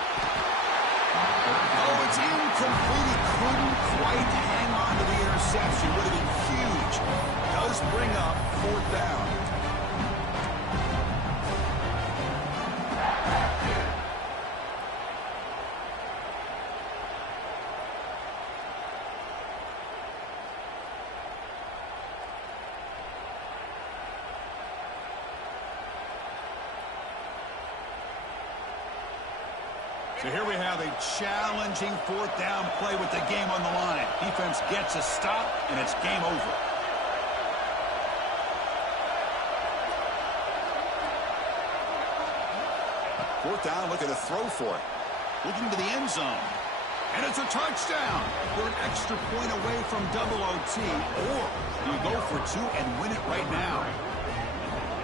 Oh, it's incomplete. He couldn't quite hang on to the interception. Would have been huge. Does bring up fourth down. So here we have a challenging fourth down play with the game on the line. Defense gets a stop, and it's game over. Fourth down, looking to throw for it. Looking to the end zone. And it's a touchdown. They're an extra point away from double OT, or you go for two and win it right now.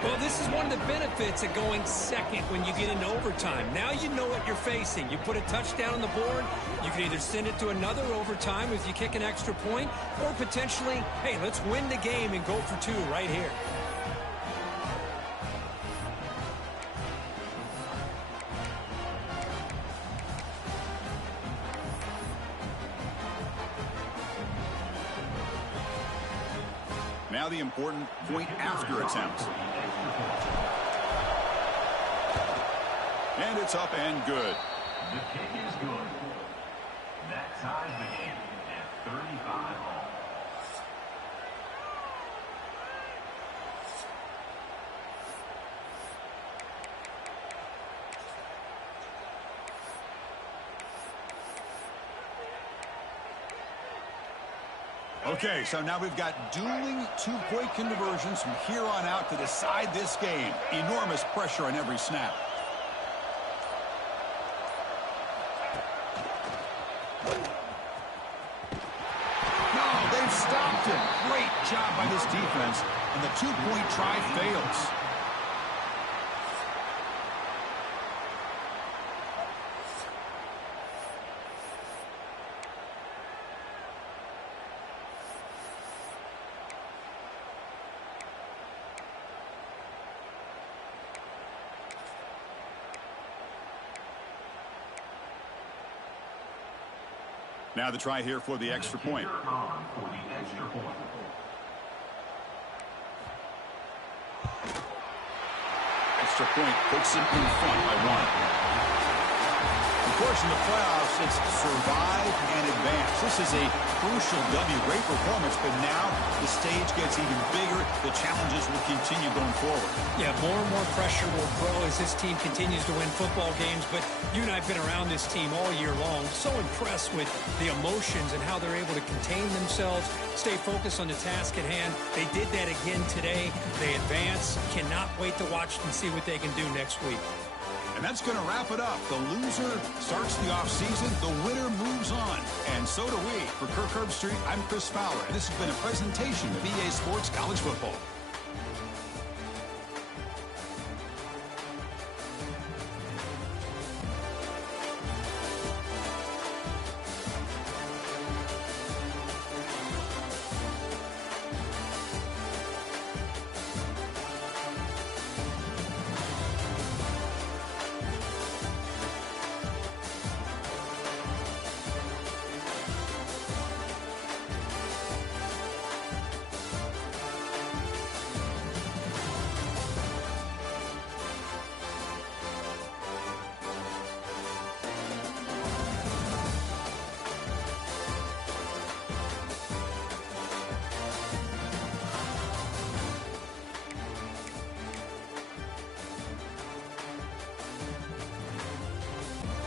Well, this is one of the benefits of going second when you get into overtime. Now you know what you're facing. You put a touchdown on the board, you can either send it to another overtime if you kick an extra point, or potentially, hey, let's win the game and go for two right here. Now the important point after attempt. And it's up and good. The kick is good. That ties the game at 35 all. Okay, so now we've got dueling two-point conversions from here on out to decide this game. Enormous pressure on every snap. No, they've stopped him. Great job by this defense, and the two-point try fails. Now the try here for the extra point. Extra point puts them in front by one. Of course, in the playoffs, it's survive and advance. This is a crucial W. Great performance, but now the stage gets even bigger. The challenges will continue going forward. Yeah, more and more pressure will grow as this team continues to win football games, but you and I have been around this team all year long. So impressed with the emotions and how they're able to contain themselves, stay focused on the task at hand. They did that again today. They advance. Cannot wait to watch and see what they can do next week. And that's going to wrap it up. The loser starts the offseason. The winner moves on. And so do we. For Kirk Herbstreit, I'm Chris Fowler. And this has been a presentation of EA Sports College Football.